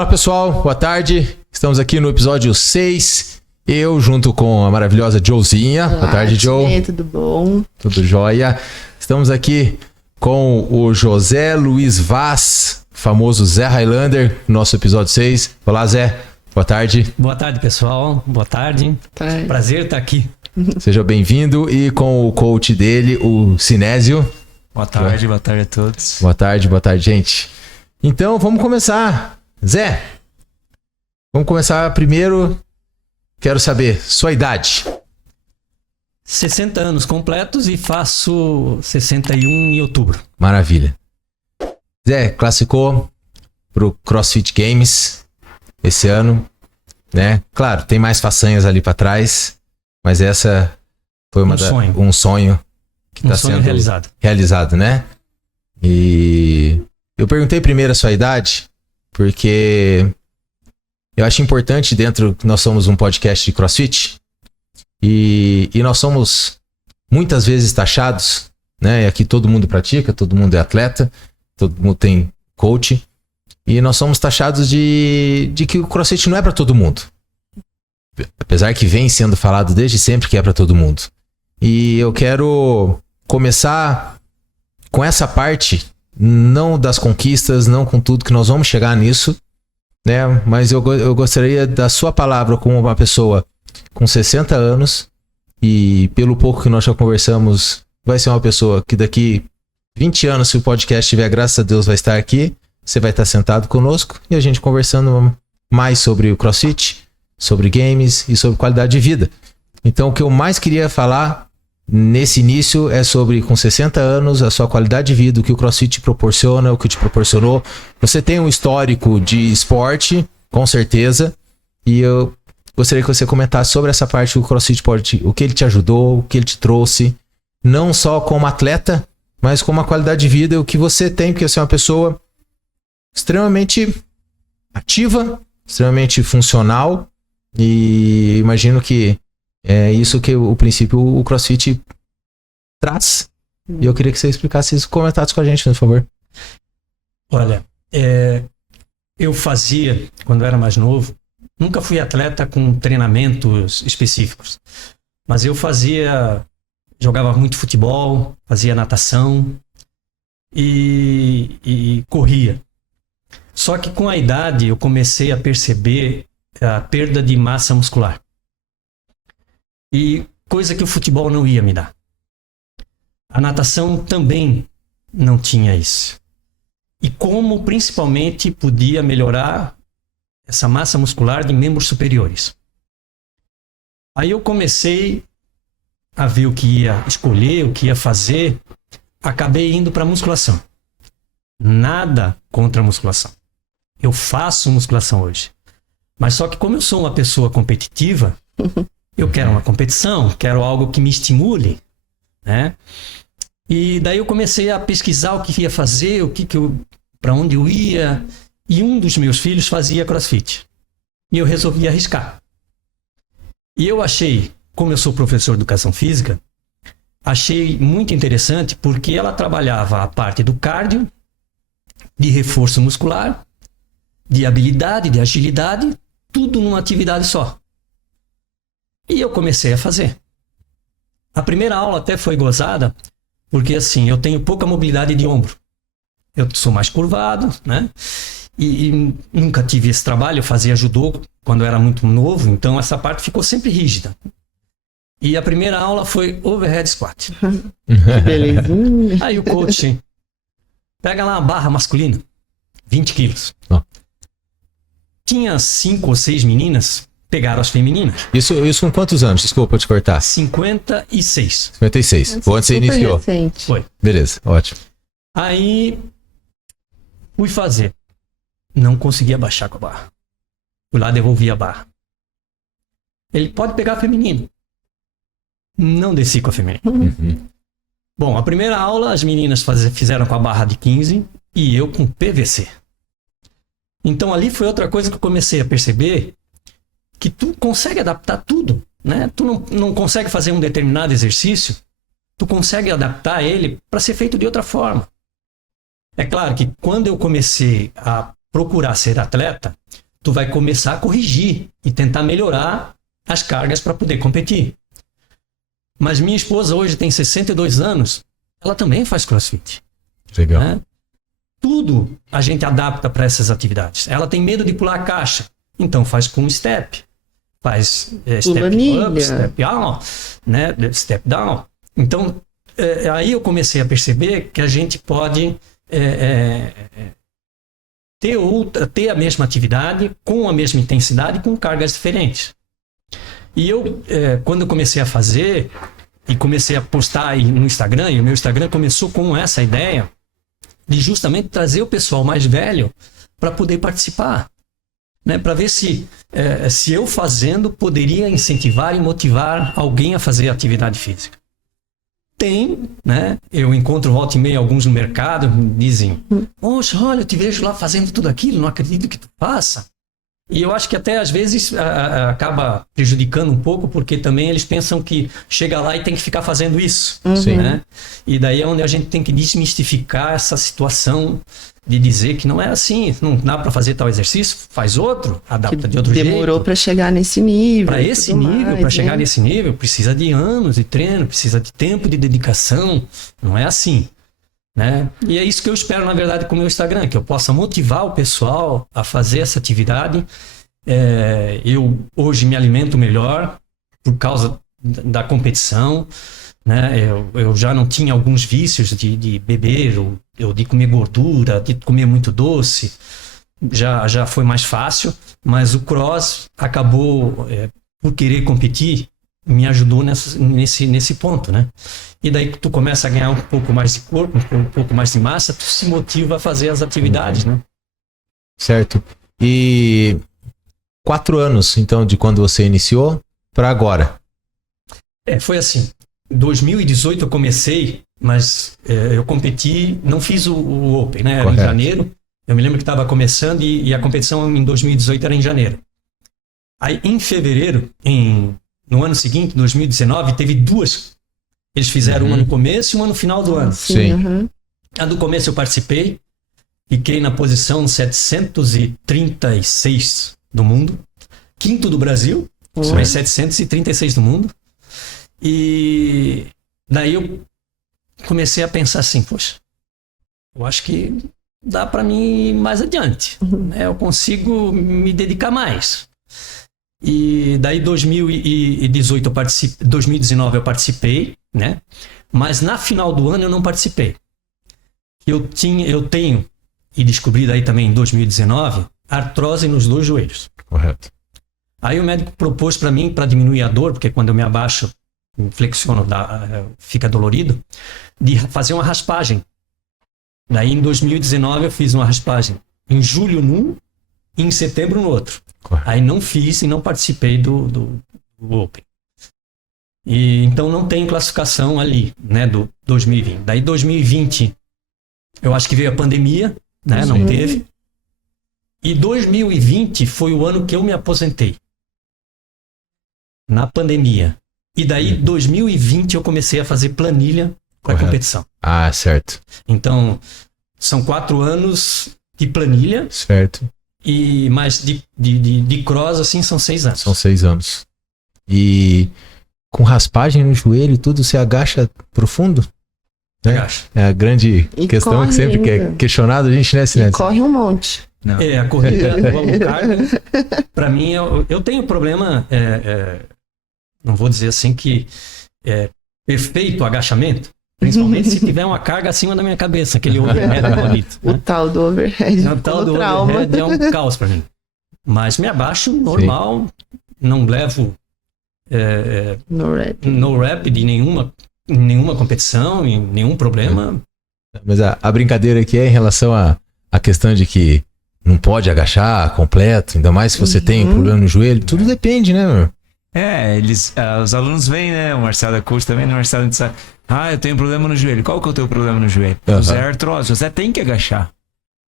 Fala pessoal, boa tarde. Estamos aqui no episódio 6. Eu junto com a maravilhosa Joezinha. Olá, boa tarde, Joe. Tudo bom? Tudo jóia. Estamos aqui com o José Luiz Vaz, famoso Zé Highlander, nosso episódio 6. Olá, Zé. Boa tarde. Boa tarde, pessoal. Boa tarde. Tarde. Prazer estar aqui. Seja bem-vindo. E com o coach dele, o Sinésio. Boa tarde a todos. Boa tarde, gente. Então, vamos começar. Zé, vamos começar primeiro. Quero saber sua idade. 60 anos completos e faço 61 em outubro. Maravilha. Zé, classificou pro CrossFit Games esse ano, né? Claro, tem mais façanhas ali pra trás, mas essa foi um sonho que tá sendo realizado, né? E eu perguntei primeiro a sua idade, porque eu acho importante nós somos um podcast de CrossFit e nós somos muitas vezes taxados, né? E aqui todo mundo pratica, todo mundo é atleta, todo mundo tem coach e nós somos taxados de que o CrossFit não é para todo mundo. Apesar que vem sendo falado desde sempre que é para todo mundo. E eu quero começar com essa parte, não das conquistas, não com tudo que nós vamos chegar nisso, né? Mas eu gostaria da sua palavra como uma pessoa com 60 anos e pelo pouco que nós já conversamos, vai ser uma pessoa que daqui 20 anos, se o podcast tiver, graças a Deus, vai estar aqui. Você vai estar sentado conosco e a gente conversando mais sobre o CrossFit, sobre games e sobre qualidade de vida. Então o que eu mais queria falar nesse início é sobre, com 60 anos, a sua qualidade de vida, o que o CrossFit te proporciona, o que te proporcionou. Você tem um histórico de esporte, com certeza, e eu gostaria que você comentasse sobre essa parte do CrossFit, o que ele te ajudou, o que ele te trouxe, não só como atleta, mas como a qualidade de vida, o que você tem, porque você é uma pessoa extremamente ativa, extremamente funcional, e imagino que é isso que o princípio o CrossFit traz. E eu queria que você explicasse isso, comentasse com a gente, por favor. Olha, eu fazia, quando eu era mais novo, nunca fui atleta com treinamentos específicos, mas eu jogava muito futebol, fazia natação e corria. Só que com a idade eu comecei a perceber a perda de massa muscular. E coisa que o futebol não ia me dar. A natação também não tinha isso. E como principalmente podia melhorar essa massa muscular de membros superiores. Aí eu comecei a ver o que ia escolher, o que ia fazer. Acabei indo para musculação. Nada contra a musculação. Eu faço musculação hoje. Mas só que como eu sou uma pessoa competitiva, eu quero uma competição, quero algo que me estimule, né? E daí eu comecei a pesquisar o que ia fazer, para onde eu ia. E um dos meus filhos fazia CrossFit. E eu resolvi arriscar. E eu achei, como eu sou professor de educação física, achei muito interessante porque ela trabalhava a parte do cardio, de reforço muscular, de habilidade, de agilidade, tudo numa atividade só. E eu comecei a fazer. A primeira aula até foi gozada, porque assim, eu tenho pouca mobilidade de ombro. Eu sou mais curvado, né? E nunca tive esse trabalho, eu fazia judô quando eu era muito novo, então essa parte ficou sempre rígida. E a primeira aula foi overhead squat. Que belezinha. Aí o coach pega lá uma barra masculina, 20 quilos. Oh. Tinha 5 ou 6 meninas, pegaram as femininas. Isso com quantos anos? Desculpa te cortar. 56. 56. Foi onde você iniciou. Recente. Foi. Beleza, ótimo. Aí fui fazer. Não conseguia baixar com a barra. Fui lá, devolvi a barra. Ele pode pegar a feminina. Não desci com a feminina. Uhum. Bom, a primeira aula as meninas fizeram com a barra de 15 e eu com PVC. Então ali foi outra coisa que eu comecei a perceber, que tu consegue adaptar tudo, né? Tu não consegue fazer um determinado exercício, tu consegue adaptar ele para ser feito de outra forma. É claro que quando eu comecei a procurar ser atleta, tu vai começar a corrigir e tentar melhorar as cargas para poder competir. Mas minha esposa hoje tem 62 anos, ela também faz CrossFit. Legal. Né? Tudo a gente adapta para essas atividades. Ela tem medo de pular a caixa, então faz com step. Faz step up, step down, né? Step down. Então, aí eu comecei a perceber que a gente pode ter a mesma atividade, com a mesma intensidade, com cargas diferentes. E eu, quando eu comecei a fazer, e comecei a postar aí no Instagram, e o meu Instagram começou com essa ideia de justamente trazer o pessoal mais velho para poder participar. Né, para ver se eu fazendo poderia incentivar e motivar alguém a fazer atividade física. Tem, né? Eu encontro volta e meia alguns no mercado, me dizem, poxa, olha, eu te vejo lá fazendo tudo aquilo, não acredito que tu faça. E eu acho que até às vezes acaba prejudicando um pouco, porque também eles pensam que chega lá e tem que ficar fazendo isso. Sim. Né? E daí é onde a gente tem que desmistificar essa situação de dizer que não é assim, não dá para fazer tal exercício, faz outro, adapta de outro jeito. Demorou para chegar nesse nível. Para esse nível, para chegar nesse nível, precisa de anos de treino, precisa de tempo de dedicação, não é assim. Né? E é isso que eu espero, na verdade, com o meu Instagram, que eu possa motivar o pessoal a fazer essa atividade. Eu hoje me alimento melhor por causa da competição, né? Eu já não tinha alguns vícios de beber, ou de comer gordura, de comer muito doce, já foi mais fácil, mas o cross acabou, por querer competir, me ajudou nesse ponto, né? E daí que tu começa a ganhar um pouco mais de corpo, um pouco mais de massa, tu se motiva a fazer as atividades, né? Certo. E 4 anos, então, de quando você iniciou para agora? Foi assim. Em 2018 eu comecei, mas eu competi, não fiz o Open, né? Era Correto. Em janeiro. Eu me lembro que estava começando e a competição em 2018 era em janeiro. Aí em fevereiro, no ano seguinte, 2019, teve 2. Eles fizeram uma no começo e uma no final do ano. Sim. Uhum. A do começo eu participei, fiquei na posição 736 do mundo, 5º do Brasil, mas 736 do mundo. E daí eu comecei a pensar assim, poxa, eu acho que dá para mim ir mais adiante, né? Eu consigo me dedicar mais. E daí 2018 eu participei, 2019 eu participei, né? Mas na final do ano eu não participei. Eu tenho, e descobri daí também em 2019, artrose nos 2 joelhos. Correto. Aí o médico propôs para mim, para diminuir a dor, porque quando eu me abaixo, flexiono, fica dolorido, de fazer uma raspagem. Daí em 2019 eu fiz uma raspagem em julho num e em setembro no outro. Correto. Aí não fiz e não participei do Open. E então não tem classificação ali, né, do 2020. Daí 2020 eu acho que veio a pandemia, né, não teve. E 2020 foi o ano que eu me aposentei. Na pandemia. E daí 2020 eu comecei a fazer planilha para competição. Ah, certo. Então são 4 anos de planilha. Certo. E mais de cross, assim, são 6 anos. São 6 anos. E com raspagem no joelho e tudo, você agacha profundo? Né? Agacha. É a grande E questão corre que sempre ainda. é questionado a gente, né, E Sinete? corre um monte. Não. A corrida, o cardio, pra mim, eu tenho problema, não vou dizer assim que perfeito agachamento, principalmente se tiver uma carga acima da minha cabeça, aquele overhead bonito. O Né? tal do overhead. O tal do trauma. overhead é um caos pra mim. Mas me abaixo normal, não levo No rap. no rap de nenhuma competição, em nenhum problema. Mas a brincadeira aqui é em relação à questão de que não pode agachar completo, ainda mais se você tem um problema no joelho. Tudo depende, né, meu? Os alunos vêm, né? O Marcelo é coach também, o Marcelo diz, eu tenho problema no joelho. Qual que é o teu problema no joelho? O Zé é artrose. O Zé tem que agachar.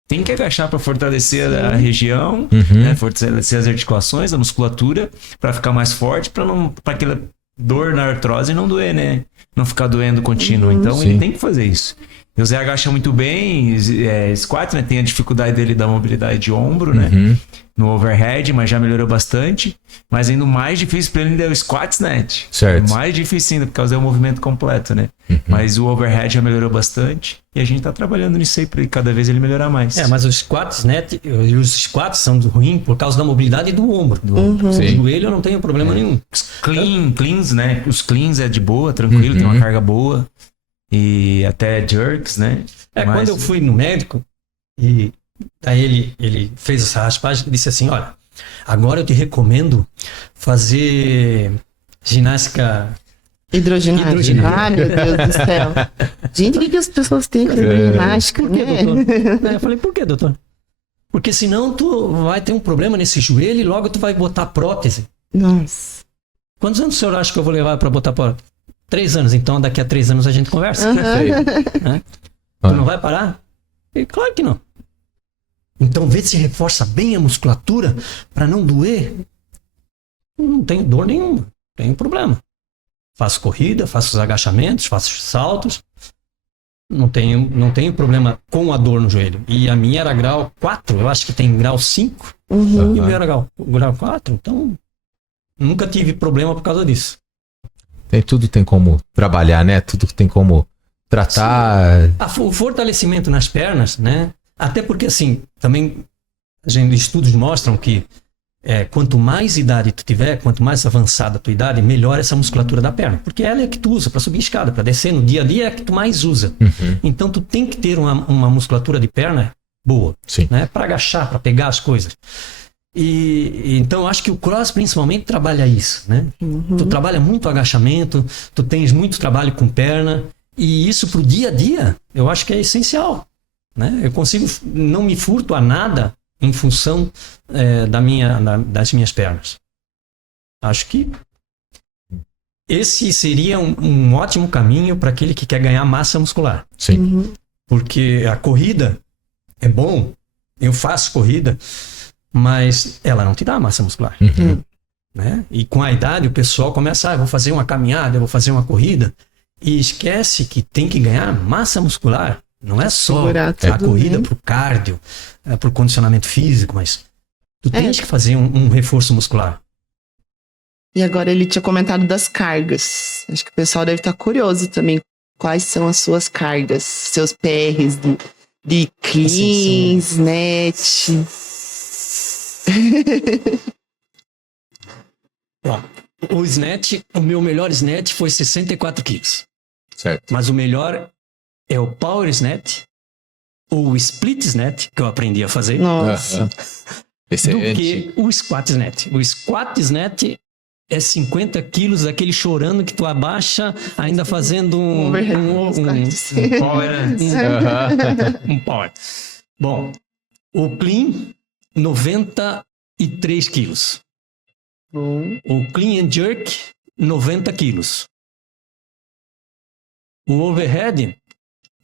Tem que agachar para fortalecer a região, né? Fortalecer as articulações, a musculatura, para ficar mais forte, para aquela dor na artrose não doer, né? Não ficar doendo contínuo. Então ele tem que fazer isso. O Zé agacha muito bem, squat, né? Tem a dificuldade dele da mobilidade de ombro, né? Uhum. No overhead, mas já melhorou bastante. Mas ainda o mais difícil pra ele ainda é o squat snatch. Certo. O mais difícil ainda, por causa do movimento completo, né? Mas o overhead já melhorou bastante. E a gente tá trabalhando nisso aí pra cada vez ele melhorar mais. Mas os squats, né? Os squats são ruins por causa da mobilidade do ombro. Do Sim. joelho eu não tenho problema nenhum. Cleans, né? Os cleans é de boa, tranquilo, tem uma carga boa. E até jerks, né? Mas... Quando eu fui no médico, e aí ele fez essa raspagem e disse assim, olha, agora eu te recomendo fazer ginástica Hidroginástica. Ah, meu Deus do céu. Gente, o que as pessoas têm que fazer ginástica, Por quê, né? doutor? Eu falei, por que, doutor? Porque senão tu vai ter um problema nesse joelho e logo tu vai botar prótese. Nossa. Quantos anos o senhor acha que eu vou levar para botar prótese? 3 anos, então daqui a 3 anos a gente conversa. Né? Tu não vai parar? E, claro que não. Então vê se reforça bem a musculatura para não doer. Não tenho dor nenhuma, não tenho problema. Faço corrida, faço os agachamentos, faço os saltos. Não tenho problema com a dor no joelho. E a minha era grau 4, eu acho que tem grau 5. E o meu era grau 4, então nunca tive problema por causa disso. Tudo tem como trabalhar, né? Tudo tem como tratar. O fortalecimento nas pernas, né? Até porque, assim, também estudos mostram que quanto mais idade tu tiver, quanto mais avançada a tua idade, melhor essa musculatura da perna. Porque ela é que tu usa para subir escada, para descer no dia a dia, é a que tu mais usa. Então tu tem que ter uma musculatura de perna boa, Sim. né? Para agachar, para pegar as coisas. E então acho que o cross principalmente trabalha isso, né? Tu trabalha muito agachamento, tu tens muito trabalho com perna, e isso pro dia a dia eu acho que é essencial, né? Eu consigo, não me furto a nada em função das minhas pernas. Acho que esse seria um ótimo caminho para aquele que quer ganhar massa muscular. Sim. Porque a corrida é bom, eu faço corrida, mas ela não te dá massa muscular. Né? E com a idade o pessoal começa, eu vou fazer uma caminhada, eu vou fazer uma corrida, e esquece que tem que ganhar massa muscular. Não é só a corrida pro cardio, pro condicionamento físico, mas tu tens que fazer um reforço muscular. E agora ele tinha comentado das cargas. Acho que o pessoal deve estar curioso também. Quais são as suas cargas? Seus PRs de clean, snatch... Bom, o snatch, o meu melhor snatch foi 64 quilos. Certo. Mas o melhor é o power snatch ou o split snatch, que eu aprendi a fazer, Nossa. Excelente. do que o squat snatch. O squat snatch é 50 quilos, aquele chorando que tu abaixa, ainda fazendo um power. Bom, o clean, 93 quilos. O clean and jerk, 90 quilos. O overhead,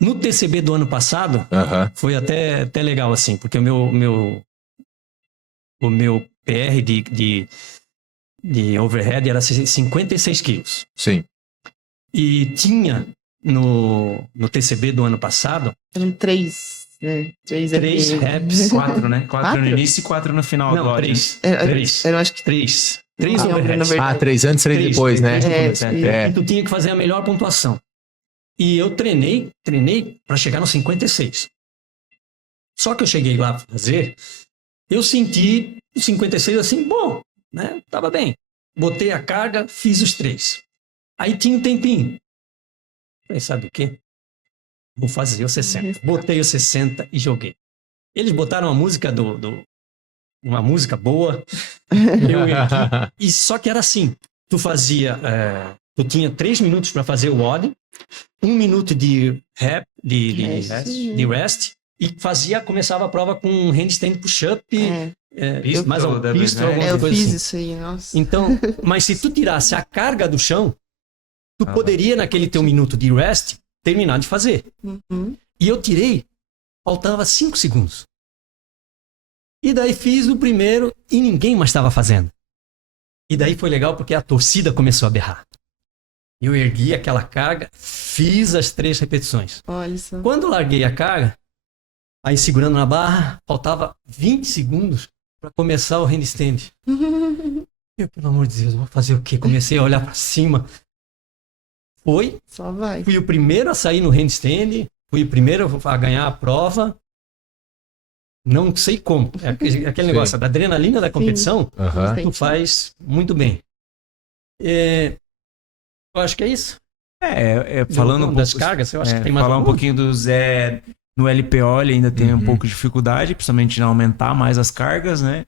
no TCB do ano passado, foi até legal assim, porque o meu PR de overhead era 56 quilos. Sim. E tinha no TCB do ano passado... Eram 3, né? 3 reps. 4, né? 4 no início e 4 no final. Não, agora. 3. Eu acho que 3. 3 overheads. 3 antes, 3 depois, né? E tu tinha que fazer a melhor pontuação. E eu treinei para chegar no 56. Só que eu cheguei lá para fazer, eu senti o 56 assim, bom, né? Tava bem. Botei a carga, fiz os 3. Aí tinha um tempinho. Falei, sabe o quê? Vou fazer o 60. Botei o 60 e joguei. Eles botaram uma música uma música boa. E só que era assim, tu fazia, tu tinha 3 minutos para fazer o WOD, 1 minuto de rest, e começava a prova com um handstand push-up, mais um pistol, eu coisa fiz assim. isso aí, nossa. Então, mas se tu tirasse a carga do chão, tu poderia, naquele teu minuto de rest, terminar de fazer. E eu tirei, faltava 5 segundos. E daí fiz o primeiro e ninguém mais estava fazendo. E daí foi legal porque a torcida começou a berrar. Eu ergui aquela carga, fiz as 3 repetições. Olha só. Quando larguei a carga, aí segurando na barra, faltava 20 segundos para começar o handstand. Eu, pelo amor de Deus, vou fazer o quê? Comecei a olhar para cima. Só vai. Fui o primeiro a sair no handstand, fui o primeiro a ganhar a prova. Não sei como. É aquele negócio, da adrenalina da competição, Aham. tu faz muito bem. Eu acho que é isso. Falando um das pouco, cargas, eu acho que tem mais falar um alguma? pouquinho do Zé no LPO, ele ainda tem um pouco de dificuldade, principalmente em aumentar mais as cargas, né?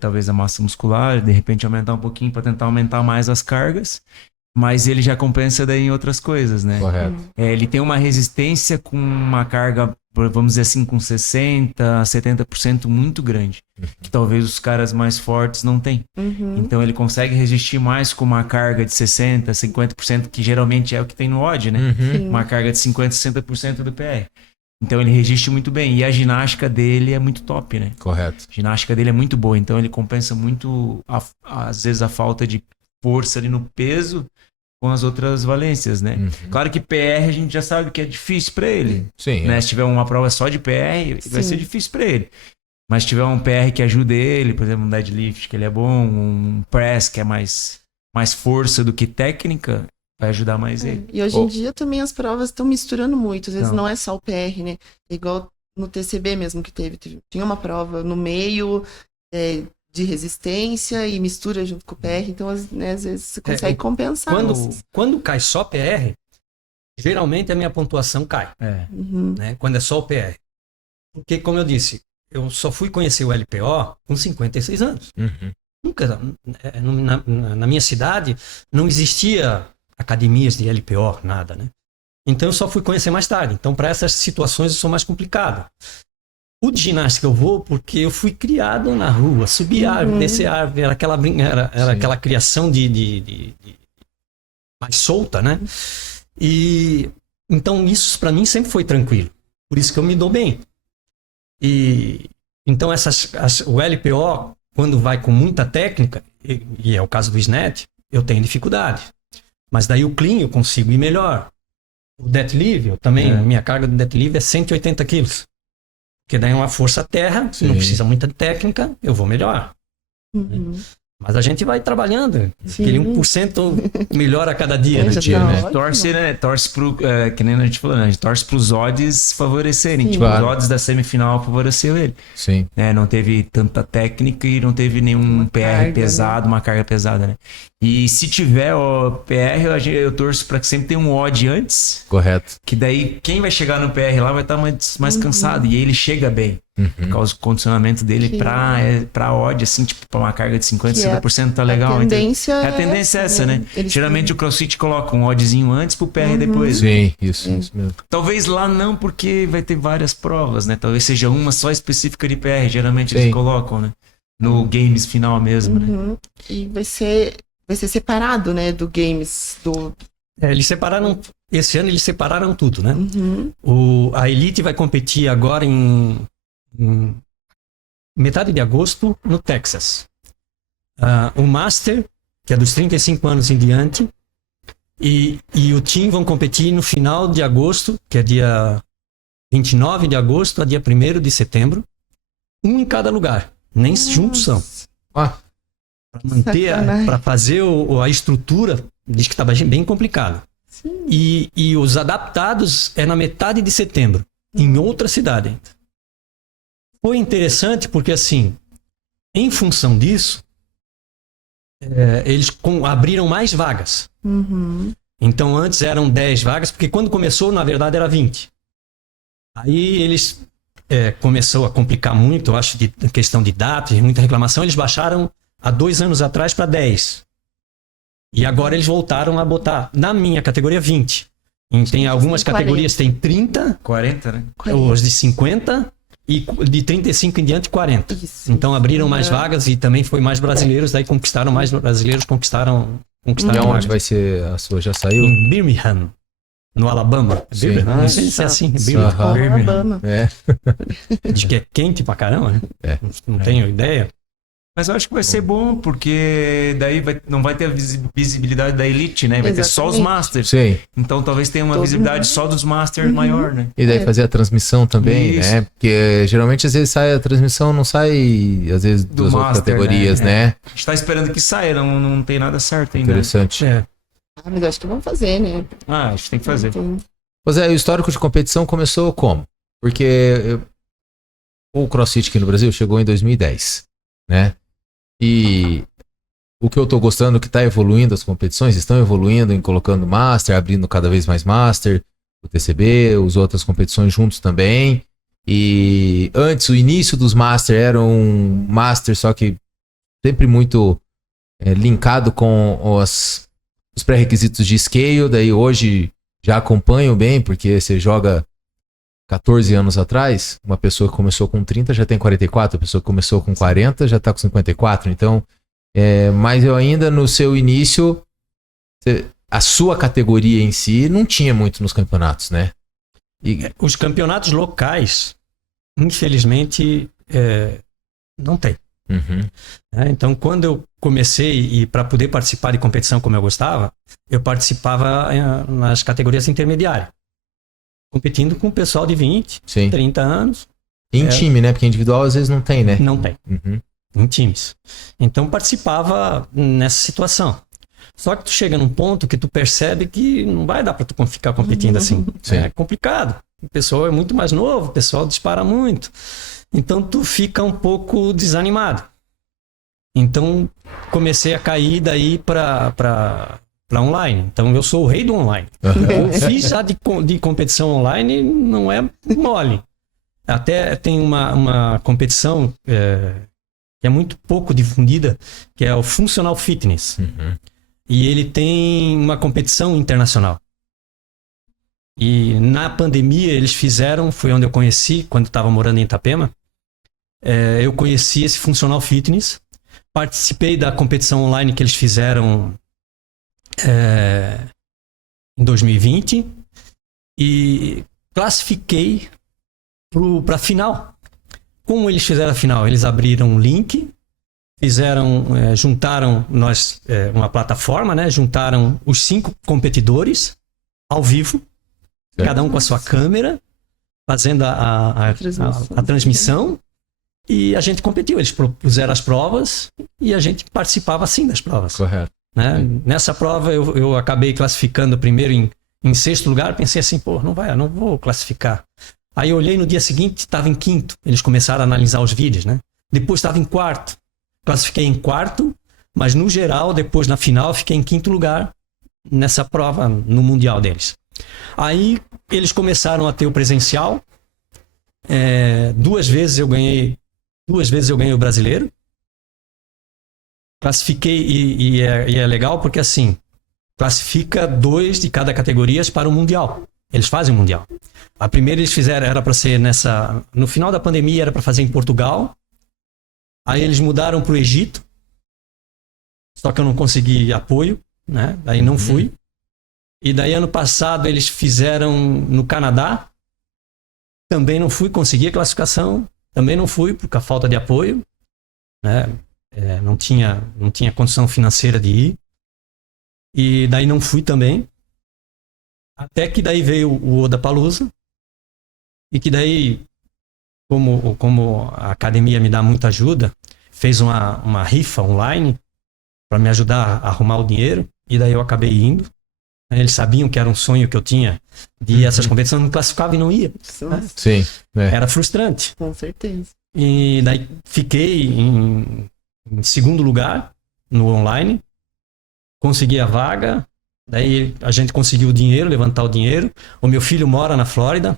Talvez a massa muscular, de repente aumentar um pouquinho para tentar aumentar mais as cargas, mas ele já compensa daí em outras coisas, né? Correto. Ele tem uma resistência com uma carga, vamos dizer assim, com 60%, 70% muito grande, que talvez os caras mais fortes não têm. Então ele consegue resistir mais com uma carga de 60%, 50%, que geralmente é o que tem no odd, né? Sim. Uma carga de 50%, 60% do PR. Então ele resiste muito bem. E a ginástica dele é muito top, né? Correto. A ginástica dele é muito boa. Então ele compensa muito, às vezes, a falta de força ali no peso com as outras valências, né? Claro que PR a gente já sabe que é difícil para ele. Sim. Né? Se tiver uma prova só de PR, vai ser difícil para ele. Mas se tiver um PR que ajude ele, por exemplo, um deadlift que ele é bom, um press que é mais força do que técnica, vai ajudar mais ele. E hoje em dia também as provas estão misturando muito. Às vezes Não. não é só o PR, né? Igual no TCB mesmo que tinha uma prova no meio de resistência e mistura junto com o PR. Então, às vezes você consegue compensar. Quando cai só PR, geralmente a minha pontuação cai, né? Quando é só o PR. Porque, como eu disse, eu só fui conhecer o LPO com 56 anos. Nunca, na minha cidade, não existia academias de LPO, nada, né? Então eu só fui conhecer mais tarde. Então para essas situações eu sou mais complicado. O de ginástica eu vou porque eu fui criado na rua, subir árvore, descer árvore, era aquela criação de mais solta, né? E então isso para mim sempre foi tranquilo. Por isso que eu me dou bem. E então o LPO, quando vai com muita técnica, e é o caso do snatch, eu tenho dificuldade. Mas daí o clean eu consigo ir melhor. O deadlift, eu também, minha carga do deadlift é 180 quilos. Porque daí é uma força terra, não precisa muita técnica, eu vou melhor. Mas a gente vai trabalhando. Aquele 1% melhora a cada dia. Já dia, tá né? ótimo. Torce pro, que nem a gente falou, né? A gente torce pros odds favorecerem. Tipo, Claro. os odds da semifinal favoreceu ele. Sim. Né? Não teve tanta técnica e não teve nenhum PR carga, pesado, uma carga pesada, né? E se tiver o PR, eu torço pra que sempre tenha um odd antes, Correto. que daí quem vai chegar no PR lá vai estar mais cansado. E ele chega bem. Por causa do condicionamento dele pra odd, assim, tipo, pra uma carga de 50%, 60% tá legal. A tendência a tendência é essa, né? Eles Geralmente o CrossFit coloca um oddzinho antes pro PR depois. Sim, isso mesmo. Talvez lá não, porque vai ter várias provas, né? Talvez seja uma só específica de PR. Geralmente Sim. eles colocam, né? No games final mesmo, né? E vai ser separado, né, do games, Eles separaram, esse ano eles separaram tudo, né? A Elite vai competir agora em metade de agosto no Texas. O Master, que é dos 35 anos em diante, e o Team vão competir no final de agosto, que é dia 29 de agosto a dia 1º de setembro, um em cada lugar, nem juntos são. Ah, Para manter, para fazer a estrutura, diz que estava bem complicado. E os adaptados é na metade de setembro, em outra cidade ainda. Foi interessante porque, assim, em função disso, eles abriram mais vagas. Então, antes eram 10 vagas, porque quando começou, na verdade, era 20. Aí eles começou a complicar muito, eu acho, de questão de datas, muita reclamação, eles baixaram há 2 anos atrás para 10. E agora eles voltaram a botar, na minha categoria, 20. E tem algumas 40. categorias, tem 30, 40, né? os de 50 e de 35 em diante, 40. Isso. Então abriram mais vagas e também foi mais brasileiros, daí conquistaram mais brasileiros, conquistaram e vagas. aonde vai ser a sua? Já saiu? Em Birmingham, no Alabama. Sim. Birmingham, não sei se é assim. Birmingham. Alabama. É. Diz que é quente pra caramba, né? É. Não tenho ideia. Mas eu acho que vai ser bom, porque daí não vai ter a visibilidade da elite, né? Vai ter só os Exatamente. Masters. Sim. Então talvez tenha uma Todo visibilidade mundo. só dos Masters maior, né? E daí fazer a transmissão também, Isso. né? Porque geralmente às vezes sai a transmissão, não sai às vezes Do das outras Master, categorias, né? A gente tá esperando que saia, não tem nada certo ainda. Interessante. É. Ah, mas acho que vão fazer, né? Ah, a gente tem que fazer. Então, Pois é, o histórico de competição começou como? Porque o CrossFit aqui no Brasil chegou em 2010, né? E o que eu tô gostando é que tá evoluindo as competições, estão evoluindo em colocando Master, abrindo cada vez mais Master, o TCB, as outras competições juntos também. E antes, o início dos Master era um Master, só que sempre muito linkado com os pré-requisitos de scale, daí hoje já acompanho bem, porque você joga 14 anos atrás, uma pessoa que começou com 30 já tem 44, a pessoa que começou com 40 já tá com 54, então, mas eu ainda no seu início, a sua categoria em si não tinha muito nos campeonatos, né? E, Os campeonatos locais, infelizmente, não tem. uhum, Então, quando eu comecei, e para poder participar de competição como eu gostava, eu participava nas categorias intermediárias, competindo com o pessoal de 20, sim. 30 anos. Em time, né? Porque individual às vezes não tem, né? Não tem, Uhum, em times. Então, participava nessa situação. Só que tu chega num ponto que tu percebe que não vai dar para tu ficar competindo assim. Sim. É complicado. O pessoal é muito mais novo, o pessoal dispara muito. Então, tu fica um pouco desanimado. Então, comecei a cair daí para online. Então, eu sou o rei do online. uhum. Eu fiz já de competição online, não é mole. Até tem uma competição que é muito pouco difundida, que é o Functional Fitness. Uhum. E ele tem uma competição internacional. E na pandemia eles fizeram, foi onde eu conheci, quando estava morando em Itapema, eu conheci esse Functional Fitness, participei da competição online que eles fizeram em 2020 e classifiquei para a final. Como eles fizeram a final? Eles abriram um link, juntaram uma plataforma, né? Juntaram os 5 competidores ao vivo, Certo. cada um com a sua câmera, fazendo a transmissão, e a gente competiu. Eles propuseram as provas e a gente participava assim das provas. Correto. Né? Nessa prova eu acabei classificando primeiro em 6º lugar, pensei assim, pô, não vou classificar. Aí eu olhei no dia seguinte, estava em 5º. Eles começaram a analisar os vídeos, né? Depois estava em 4º. Classifiquei em 4º, mas no geral, depois na final, fiquei em 5º lugar nessa prova no mundial deles. Aí eles começaram a ter o presencial. 2 vezes eu ganhei o brasileiro. Classifiquei e é legal porque assim, classifica 2 de cada categoria para o mundial. Eles fazem o mundial. A primeira eles fizeram, era para ser no final da pandemia, era para fazer em Portugal. Aí eles mudaram para o Egito. Só que eu não consegui apoio, né? Daí não fui. E daí ano passado eles fizeram no Canadá. Também não fui, consegui a classificação. Também não fui, por falta de apoio. Né? Não tinha condição financeira de ir. E daí não fui também. Até que daí veio o Wodapalooza. E que daí, como a academia me dá muita ajuda, fez uma rifa online para me ajudar a arrumar o dinheiro. E daí eu acabei indo. Eles sabiam que era um sonho que eu tinha de ir a essas competições, não classificava e não ia. Sim. Era frustrante. Com certeza. E daí fiquei em 2º lugar no online, consegui a vaga, daí a gente conseguiu o dinheiro, levantar o dinheiro. O meu filho mora na Flórida,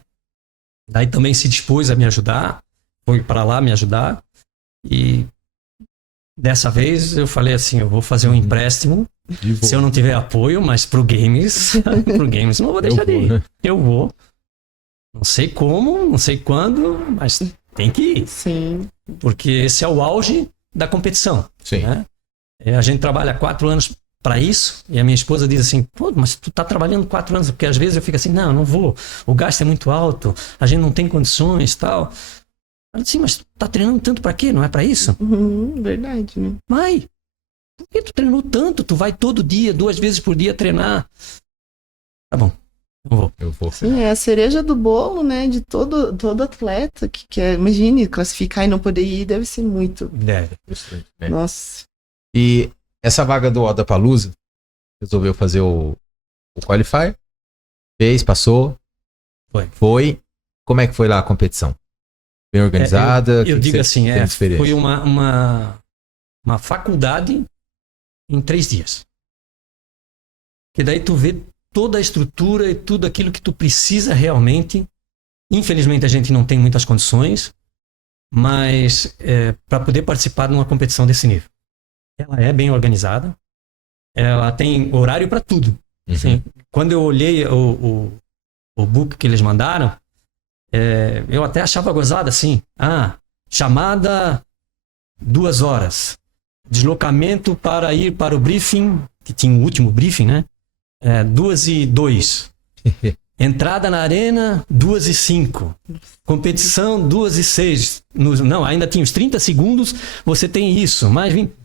daí também se dispôs a me ajudar, foi para lá me ajudar. E dessa vez eu falei assim, eu vou fazer um empréstimo, se eu não tiver apoio, mas pro Games não vou deixar de ir. Né? Eu vou. Não sei como, não sei quando, mas tem que ir. Sim. Porque esse é o auge da competição. Sim. Né? A gente trabalha 4 anos para isso, e a minha esposa diz assim, pô, mas tu tá trabalhando 4 anos, porque às vezes eu fico assim, não vou, o gasto é muito alto, a gente não tem condições e tal. Eu disse, mas tu tá treinando tanto pra quê? Não é pra isso? Verdade, né? Vai. Por que tu treinou tanto? Tu vai todo dia, 2 vezes por dia treinar. Tá bom. Eu vou. Sim, é a cereja do bolo, né? De todo atleta que quer. Imagine, classificar e não poder ir deve ser muito. Deve. É. Nossa. E essa vaga do Wodapalooza, resolveu fazer o Qualify, fez, passou, foi. Como é que foi lá a competição? Bem organizada? Eu digo assim, tem de experiência? foi uma faculdade em 3 dias. Que daí tu vê toda a estrutura e tudo aquilo que tu precisa realmente. Infelizmente a gente não tem muitas condições, mas para poder participar de uma competição desse nível. Ela é bem organizada, ela tem horário para tudo. Assim, quando eu olhei o book que eles mandaram, eu até achava gozado assim. Chamada 2 horas. Deslocamento para ir para o briefing, que tinha o último briefing, né? 2:02. Entrada na arena, 2:05. Competição, 2:06. Não, ainda tinha os 30 segundos, você tem isso, mais 20.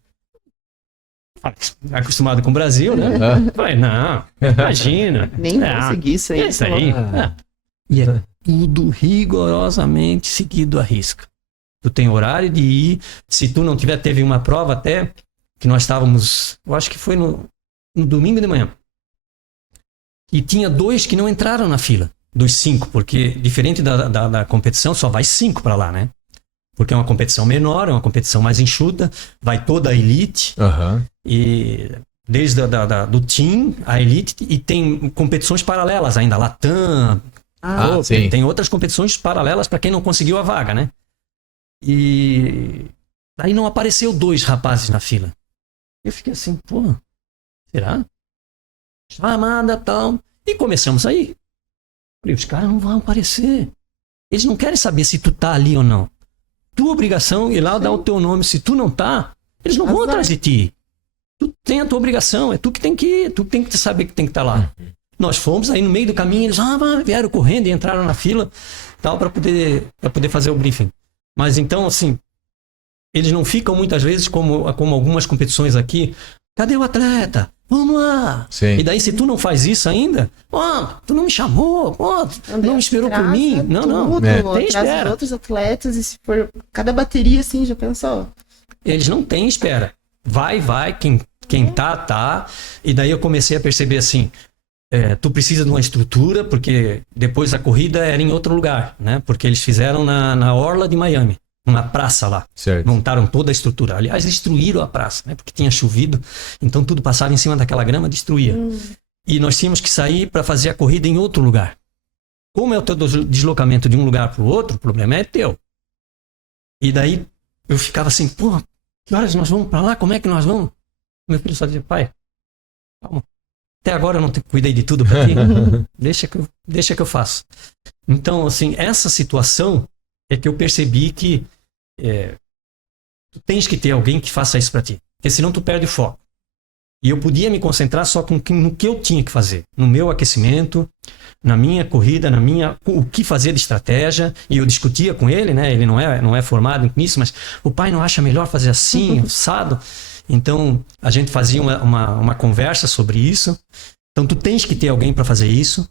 Acostumado com o Brasil, né? Falei, não, imagina. Nem consegui isso aí. É isso aí. E é tudo rigorosamente seguido à risca. Tu tem horário de ir. Se tu não tiver, teve uma prova até, que nós estávamos, eu acho que foi no domingo de manhã. E tinha 2 que não entraram na fila, dos 5, porque diferente da competição, só vai 5 para lá, né? Porque é uma competição menor, é uma competição mais enxuta, vai toda a elite, e desde do team, a elite, e tem competições paralelas ainda, Latam, sim. Tem outras competições paralelas para quem não conseguiu a vaga, né? E aí não apareceu 2 rapazes na fila. Eu fiquei assim, pô, será? Chamada, tal. E começamos a ir. Falei, os caras não vão aparecer. Eles não querem saber se tu tá ali ou não. Tua obrigação é ir lá dar o teu nome. Se tu não tá, eles não vão atrás de ti. Tu tem a tua obrigação, é tu que tem que ir, tu tem que saber que tem que estar lá. Nós fomos, aí no meio do caminho, eles vieram correndo e entraram na fila, tal, para poder fazer o briefing. Mas então, assim, eles não ficam muitas vezes como algumas competições aqui. Cadê o atleta? Vamos lá! Sim. E daí, se tu não faz isso ainda, tu não me chamou, não me esperou por mim. Não. Tem espera. Outros atletas, e se for cada bateria assim, já pensou? Eles não têm espera. Vai, quem tá. E daí eu comecei a perceber assim, tu precisa de uma estrutura, porque depois a corrida era em outro lugar, né? Porque eles fizeram na orla de Miami. Uma praça lá. Certo. Montaram toda a estrutura. Aliás, destruíram a praça, né? Porque tinha chovido. Então tudo passava em cima daquela grama, destruía. E nós tínhamos que sair para fazer a corrida em outro lugar. Como é o teu deslocamento de um lugar para o outro, o problema é teu. E daí eu ficava assim, pô, que horas nós vamos para lá? Como é que nós vamos? Meu filho só dizia, pai, calma. Até agora eu não cuidei de tudo para ti. Deixa que eu faço. Então, assim, essa situação é que eu percebi que tu tens que ter alguém que faça isso para ti, porque senão tu perde o foco. E eu podia me concentrar só no que eu tinha que fazer, no meu aquecimento, na minha corrida, o que fazer de estratégia. E eu discutia com ele, né? Ele não é formado nisso, mas o pai não acha melhor fazer assim, assado? Então a gente fazia uma conversa sobre isso. Então tu tens que ter alguém para fazer isso,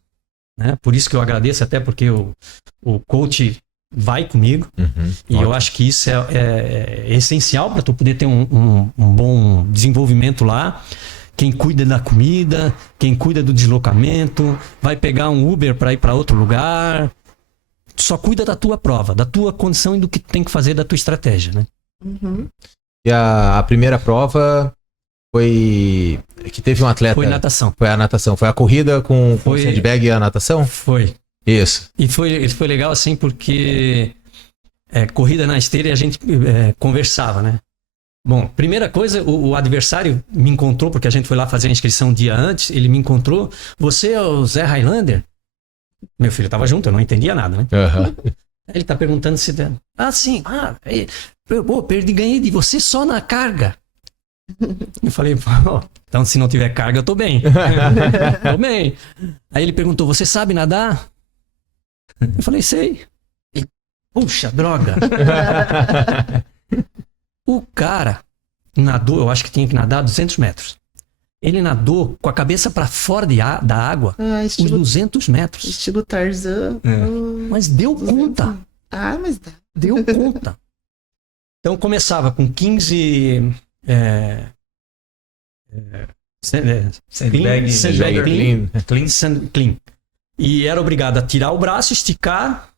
né? Por isso que eu agradeço, até porque o coach vai comigo. E eu acho que isso é essencial para tu poder ter um bom desenvolvimento lá. Quem cuida da comida, quem cuida do deslocamento, vai pegar um Uber para ir para outro lugar. Tu só cuida da tua prova, da tua condição e do que tu tem que fazer, da tua estratégia, né? E a primeira prova foi que teve um atleta. Foi natação. Foi a natação. Foi a corrida com o sandbag e a natação? Foi. Isso. E foi legal assim porque corrida na esteira e a gente conversava, né? Bom, primeira coisa, o adversário me encontrou, porque a gente foi lá fazer a inscrição um dia antes, ele me encontrou, você é o Zé Highlander? Meu filho tava junto, eu não entendia nada, né? Ele tá perguntando se... sim, ganhei de você só na carga. Eu falei, então se não tiver carga eu tô bem. Tô bem. Aí ele perguntou, você sabe nadar? Eu falei, sei. Puxa, droga. O cara nadou, eu acho que tinha que nadar 200 metros. Ele nadou com a cabeça para fora da água, Ah, uns 200 metros. estilo Tarzan. Mas deu 200. conta. Ah, mas dá. Deu conta. Então começava com 15 Sandbag, sandbag clean. clean. E era obrigado a tirar o braço, esticar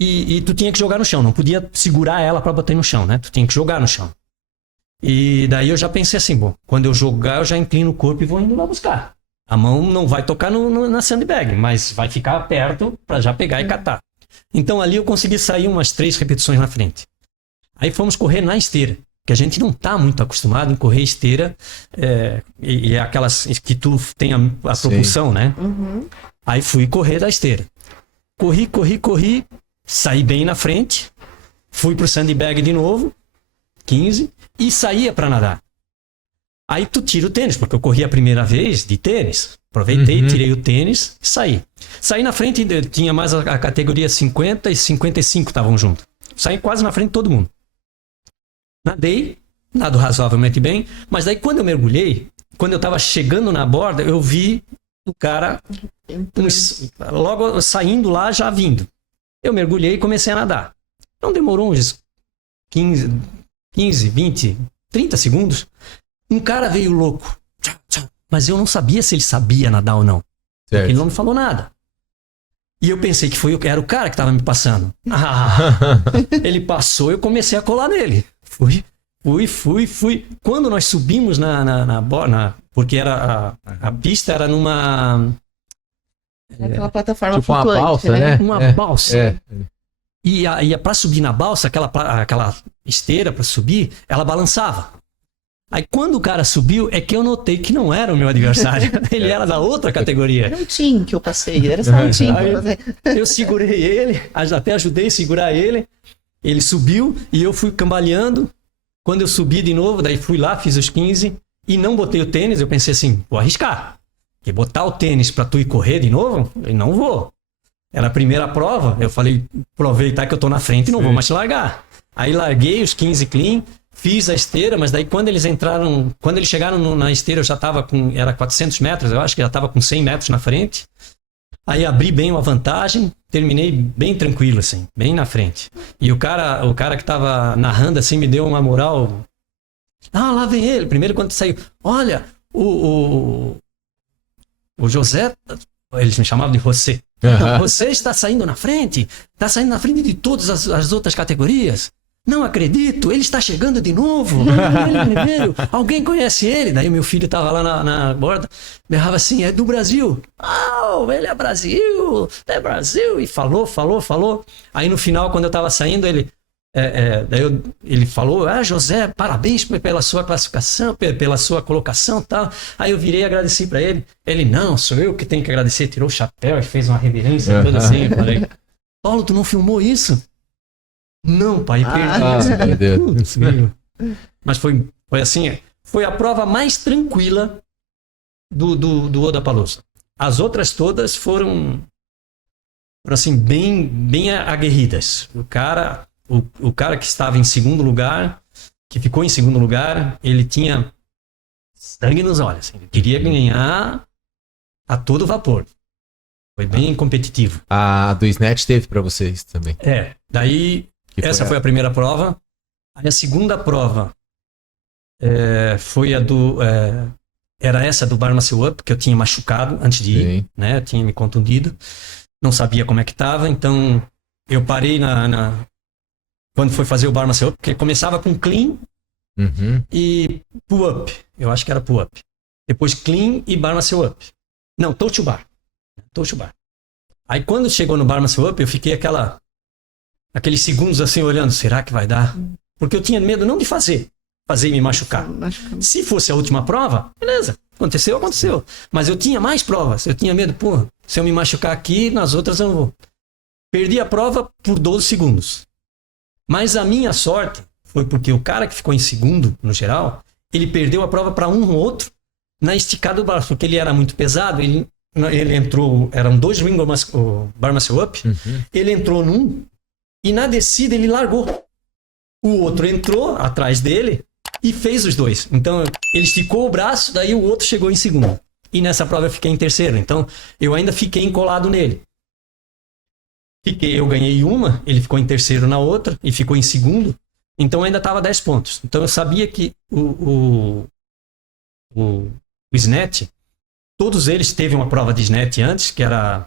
e tu tinha que jogar no chão. Não podia segurar ela para bater no chão, né? Tu tinha que jogar no chão. E daí eu já pensei assim, bom, quando eu jogar eu já inclino o corpo e vou indo lá buscar. A mão não vai tocar na sandbag, mas vai ficar perto para já pegar e catar. Então ali eu consegui sair umas 3 repetições na frente. Aí fomos correr na esteira, que a gente não tá muito acostumado em correr esteira, e é aquelas que tu tem a propulsão, né? Uhum. Aí fui correr da esteira. Corri, saí bem na frente, fui pro sandbag de novo, 15, e saía para nadar. Aí tu tira o tênis, porque eu corri a primeira vez de tênis. Aproveitei, tirei o tênis e saí. Saí na frente, tinha mais a categoria 50 e 55 estavam juntos. Saí quase na frente de todo mundo. Nadei, nado razoavelmente bem, mas daí quando eu mergulhei, quando eu tava chegando na borda, eu vi o cara logo saindo lá, já vindo. Eu mergulhei e comecei a nadar. Não demorou uns 15, 20, 30 segundos. Um cara veio louco. Mas eu não sabia se ele sabia nadar ou não. Certo. Ele não me falou nada. E eu pensei que era o cara que estava me passando. Ele passou, eu comecei a colar nele. Fui. Quando nós subimos na borda, porque a pista era numa... Aquela plataforma Tipo uma flutuante, balsa, né? Uma balsa. É. E para subir na balsa, aquela esteira para subir, ela balançava. Aí quando o cara subiu, é que eu notei que não era o meu adversário. Ele era da outra categoria. Era um team que eu passei, era só um team que eu passei. Eu segurei ele, até ajudei a segurar ele. Ele subiu e eu fui cambaleando. Quando eu subi de novo, daí fui lá, fiz os 15 e não botei o tênis. Eu pensei assim, vou arriscar. Porque botar o tênis pra tu ir correr de novo, eu não vou. Era a primeira prova, eu falei, aproveitar que eu tô na frente e não vou mais te largar. Aí larguei os 15 clean, fiz a esteira, mas daí quando eles chegaram na esteira, eu já tava era 400 metros, eu acho que já tava com 100 metros na frente. Aí abri bem uma vantagem, terminei bem tranquilo, assim, bem na frente. E o cara que tava narrando, assim, me deu uma moral. Ah, lá vem ele. Primeiro quando saiu, olha, o José, eles me chamavam de José. Você está saindo na frente de todas as outras categorias. Não acredito, ele está chegando de novo. Ele primeiro. Alguém conhece ele? Daí meu filho estava lá na borda, berrava assim, é do Brasil. Oh, ele é Brasil. E falou. Aí no final, quando eu estava saindo, ele falou, José, parabéns pela sua classificação, pela sua colocação e tal. Aí eu virei e agradeci para ele. Ele, não, sou eu que tenho que agradecer. Tirou o chapéu e fez uma reverência toda assim. Eu falei, Paulo, tu não filmou isso? Não, pai, perdi. Meu Deus. Mas foi assim, foi a prova mais tranquila do Wodapalooza. As outras todas foram assim, bem aguerridas. O cara que estava em segundo lugar, que ficou em segundo lugar, ele tinha sangue nos olhos. Ele queria ganhar a todo vapor. Foi bem competitivo. A do Snatch teve pra vocês também. Daí essa foi a primeira prova. Aí a segunda prova foi a era essa do Bar Muscle Up, que eu tinha machucado antes de ir, né? Eu tinha me contundido. Não sabia como é que tava, então eu parei quando foi fazer o Bar Muscle Up, porque começava com clean e pull-up. Eu acho que era pull-up. Depois clean e Bar Muscle Up. Não, toe to bar. Aí quando chegou no Bar Muscle Up, eu fiquei aqueles segundos assim olhando, será que vai dar? Porque eu tinha medo não de fazer e me machucar. Se fosse a última prova, beleza, aconteceu. Mas eu tinha mais provas, eu tinha medo, se eu me machucar aqui, nas outras eu não vou. Perdi a prova por 12 segundos. Mas a minha sorte foi porque o cara que ficou em segundo, no geral, ele perdeu a prova para um ou outro na esticada do braço, porque ele era muito pesado, ele entrou, eram 2 ring Bar Muscle Up, ele entrou num E na descida ele largou. O outro entrou atrás dele e fez os dois. Então ele esticou o braço, daí o outro chegou em segundo. E nessa prova eu fiquei em terceiro. Então eu ainda fiquei encolado nele. Eu ganhei uma, ele ficou em terceiro na outra e ficou em segundo. Então ainda estava 10 pontos. Então eu sabia que o snatch, todos eles teve uma prova de snatch antes, que era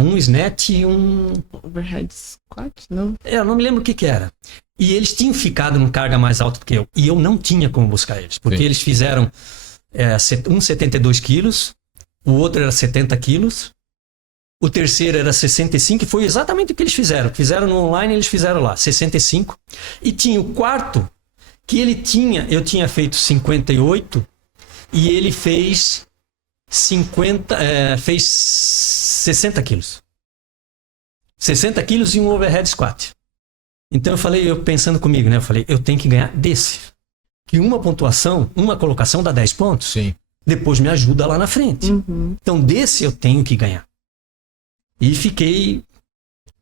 um snatch e um... Overhead squat, não? Eu não me lembro o que era. E eles tinham ficado numa carga mais alta do que eu. E eu não tinha como buscar eles. Porque Sim. eles fizeram um 72 quilos, o outro era 70 quilos, o terceiro era 65, e foi exatamente o que eles fizeram. Fizeram no online, eles fizeram lá, 65. E tinha o quarto, que eu tinha feito 58, e ele fez 60 quilos. 60 quilos e um overhead squat. Então eu pensando comigo, né? Eu falei, eu tenho que ganhar desse. Que uma pontuação, uma colocação dá 10 pontos. Sim. Depois me ajuda lá na frente. Uhum. Então desse eu tenho que ganhar. E fiquei...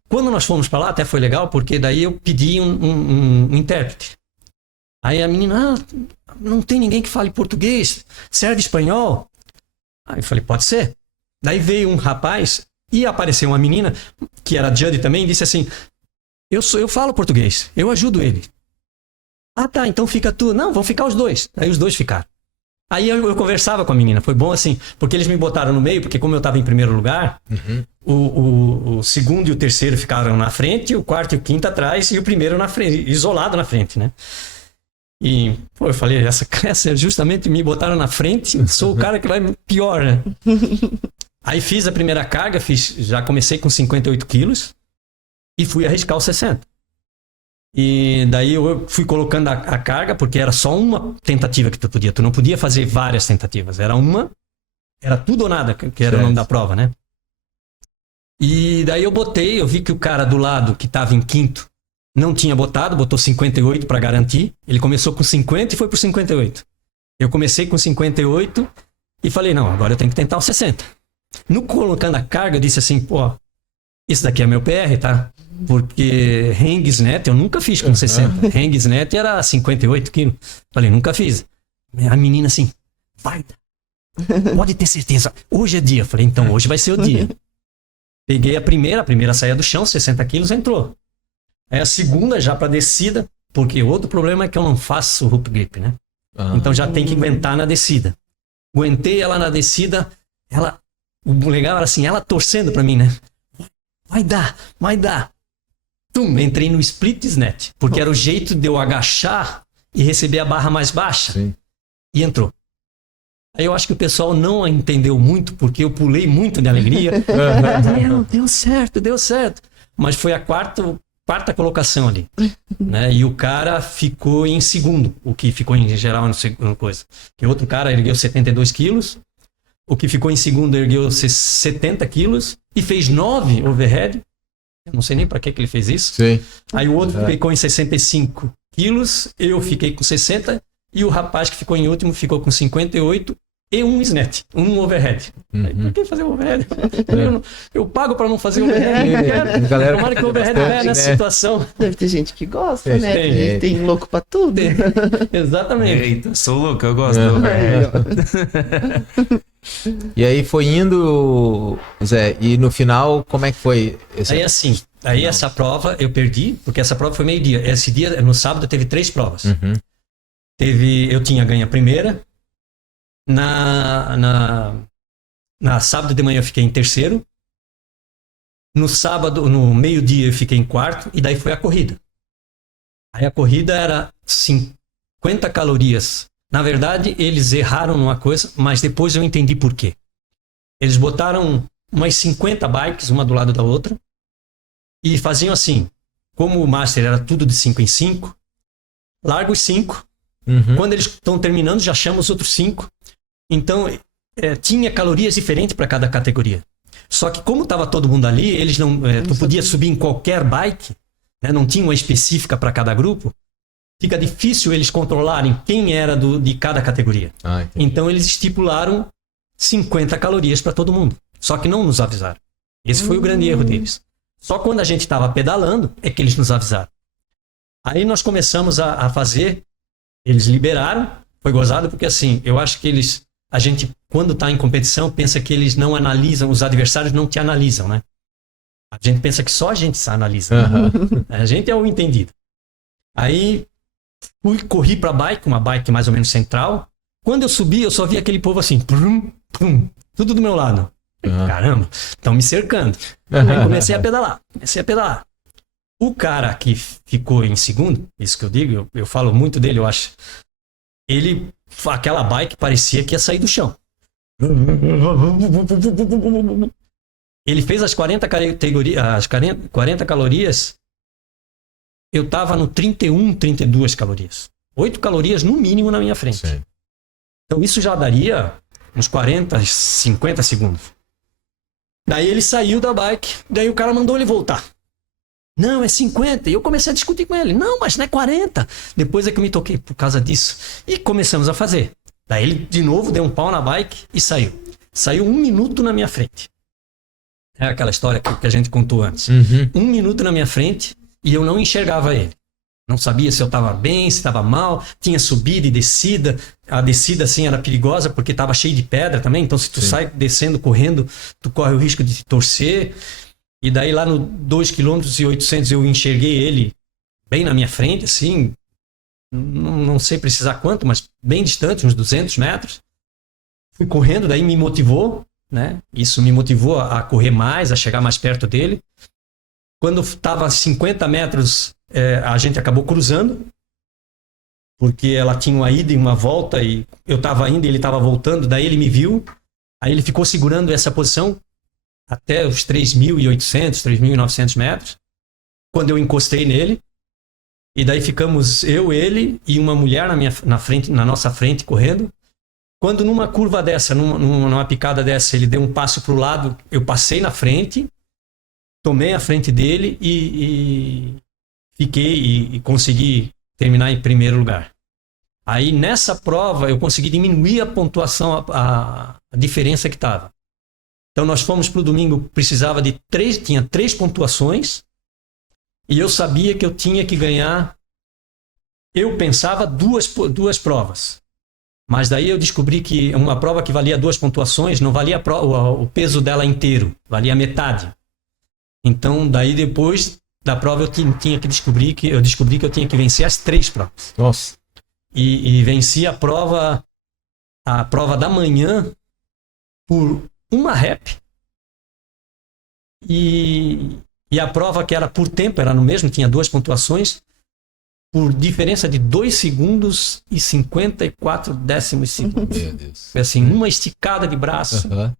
Quando nós fomos para lá, até foi legal, porque daí eu pedi um intérprete. Aí a menina, não tem ninguém que fale português, serve espanhol? Aí eu falei, pode ser. Daí veio um rapaz e apareceu uma menina, que era judge também, e disse assim, eu falo português, eu ajudo ele. Ah tá, então fica tu. Não, vão ficar os dois. Aí os dois ficaram. Aí eu conversava com a menina, foi bom assim, porque eles me botaram no meio, porque como eu estava em primeiro lugar, o segundo e o terceiro ficaram na frente, o quarto e o quinto atrás, e o primeiro na frente, isolado na frente, né? E, pô, eu falei, essa justamente me botaram na frente, sou o cara que vai pior, né? Aí fiz a primeira carga, já comecei com 58 quilos e fui arriscar os 60. E daí eu fui colocando a carga, porque era só uma tentativa que tu não podia fazer várias tentativas, era tudo ou nada, que era o nome da prova, né? E daí eu vi que o cara do lado, que estava em quinto, não tinha botou 58 para garantir. Ele começou com 50 e foi por 58. Eu comecei com 58 e falei, não, agora eu tenho que tentar os 60. No colocando a carga, eu disse assim, pô, isso daqui é meu PR, tá? Porque hang snatch eu nunca fiz com 60. Hang snatch era 58 quilos. Falei, nunca fiz. A menina assim, vai, pode ter certeza, hoje é dia. Falei, então hoje vai ser o dia. Peguei a primeira saía do chão, 60 quilos, entrou. Aí a segunda já para descida, porque outro problema é que eu não faço hoop grip, né? Então já tem que aguentar na descida. Aguentei ela na descida, o legal era assim, ela torcendo para mim, né? Vai dar. Entrei no split snatch, porque era o jeito de eu agachar e receber a barra mais baixa. Sim. E entrou. Aí eu acho que o pessoal não entendeu muito, porque eu pulei muito de alegria. Deu certo. Mas foi a quarta colocação ali, né? E o cara ficou em segundo, o que ficou em geral no segundo coisa. Que outro cara ergueu 72 quilos, o que ficou em segundo ergueu 70 quilos e fez 9 overhead. Eu não sei nem para que ele fez isso. Sim. Aí o outro ficou em 65 quilos, eu fiquei com 60 e o rapaz que ficou em último ficou com 58 e um snatch, um overhead. Aí, por que fazer overhead? Eu pago para não fazer overhead. Tomara que o overhead venha nessa situação. Deve ter gente que gosta, né? Tem louco pra tudo. Exatamente. Eita, sou louco, eu gosto do overhead. E aí foi indo, Zé, e no final, como é que foi? Aí essa prova eu perdi, porque essa prova foi meio-dia. Esse dia, no sábado, teve 3 provas. Eu tinha ganho a primeira. Na sábado de manhã eu fiquei em terceiro. No sábado, no meio-dia eu fiquei em quarto. E daí foi a corrida. Aí a corrida era 50 calorias. Na verdade, eles erraram numa coisa, mas depois eu entendi por quê. Eles botaram umas 50 bikes, uma do lado da outra. E faziam assim. Como o Master era tudo de 5 em 5, larga os 5. Quando eles estão terminando, já chama os outros 5. Então, tinha calorias diferentes para cada categoria. Só que como estava todo mundo ali, eles não, tu podia subir em qualquer bike, né? Não tinha uma específica para cada grupo. Fica difícil eles controlarem quem era de cada categoria. Então, eles estipularam 50 calorias para todo mundo. Só que não nos avisaram. Esse foi o grande erro deles. Só quando a gente estava pedalando é que eles nos avisaram. Aí nós começamos a fazer, eles liberaram, foi gozado porque assim, eu acho que a gente quando está em competição pensa que eles não analisam, os adversários não te analisam, né? A gente pensa que só a gente se analisa. Aham. A gente é o entendido. Aí corri pra bike, uma bike mais ou menos central. Quando eu subi, eu só vi aquele povo assim, prum, prum, tudo do meu lado. Aham. Caramba, estão me cercando. Aí comecei a pedalar. O cara que ficou em segundo, isso que eu digo, eu falo muito dele, eu acho. Aquela bike parecia que ia sair do chão. Ele fez as 40 calorias. Eu tava no 31, 32 calorias. 8 calorias no mínimo na minha frente. Sim. Então isso já daria uns 40, 50 segundos. Daí ele saiu da bike, daí o cara mandou ele voltar. Não, é 50. E eu comecei a discutir com ele. Não, mas não é 40. Depois é que eu me toquei por causa disso. E começamos a fazer. Daí ele de novo deu um pau na bike e saiu. Saiu 1 minuto na minha frente. É aquela história que a gente contou antes. Uhum. 1 minuto na minha frente e eu não enxergava ele. Não sabia se eu estava bem, se estava mal. Tinha subida e descida. A descida, assim, era perigosa porque estava cheio de pedra também. Então, se tu sai descendo, correndo, tu corre o risco de te torcer. E daí, lá no 2,8 km eu enxerguei ele bem na minha frente, assim. Não sei precisar quanto, mas bem distante, uns 200 metros. Fui correndo, daí me motivou, né? Isso me motivou a correr mais, a chegar mais perto dele. Quando estava a 50 metros, a gente acabou cruzando, porque ela tinha uma ida e uma volta, e eu estava indo e ele estava voltando, daí ele me viu, aí ele ficou segurando essa posição até os 3.800, 3.900 metros, quando eu encostei nele, e daí ficamos eu, ele e uma mulher na nossa frente correndo. Quando numa curva dessa, numa picada dessa, ele deu um passo para o lado, eu passei na frente, tomei a frente dele e fiquei e consegui terminar em primeiro lugar. Aí nessa prova eu consegui diminuir a pontuação, a diferença que estava. Então nós fomos para o domingo, precisava de tinha 3 pontuações e eu sabia que eu tinha que ganhar, eu pensava duas provas. Mas daí eu descobri que uma prova que valia 2 pontuações não valia o peso dela inteiro, valia metade. Então, daí depois da prova eu tinha que descobri que eu tinha que vencer as 3 provas. Nossa. E venci a prova da manhã por uma rep. E a prova que era por tempo, era no mesmo, tinha 2 pontuações, por diferença de 2 segundos e 54 décimos segundos. Meu Deus. Foi assim, uma esticada de braço. Aham.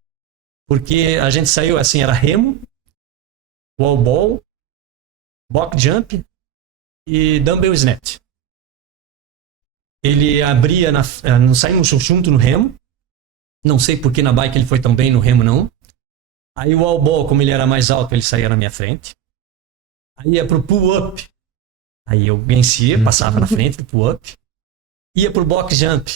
Porque a gente saiu assim, era remo, wall ball, box jump e dumbbell snatch. Ele abria, não saímos junto no remo. Não sei porque na bike ele foi tão bem, no remo não. Aí o wall ball, como ele era mais alto, ele saía na minha frente. Aí ia pro pull up. Aí eu vencia, passava na frente do pull up. Ia pro box jump.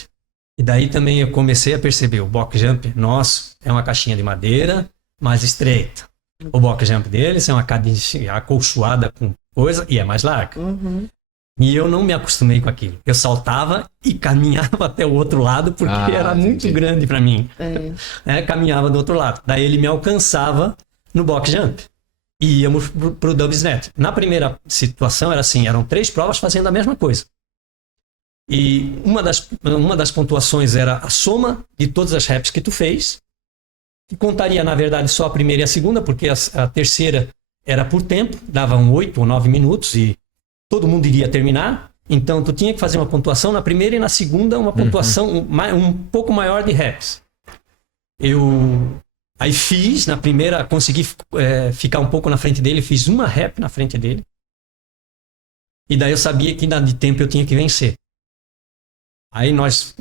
E daí também eu comecei a perceber, o box jump nosso é uma caixinha de madeira mais estreita. O box jump deles é uma caixinha acolchoada com coisa e é mais larga. Uhum. E eu não me acostumei com aquilo. Eu saltava e caminhava até o outro lado porque era muito grande para mim. Caminhava do outro lado. Daí ele me alcançava no box jump. E íamos pro double snatch. Na primeira situação era assim, eram 3 provas fazendo a mesma coisa. E uma das pontuações era a soma de todas as reps que tu fez, que contaria, na verdade, só a primeira e a segunda, porque a terceira era por tempo, davam 8 ou 9 minutos e todo mundo iria terminar. Então, tu tinha que fazer uma pontuação na primeira e na segunda, uma pontuação um pouco maior de reps. Eu aí fiz, na primeira, consegui ficar um pouco na frente dele, fiz uma rep na frente dele. E daí eu sabia que de tempo eu tinha que vencer. Aí nós,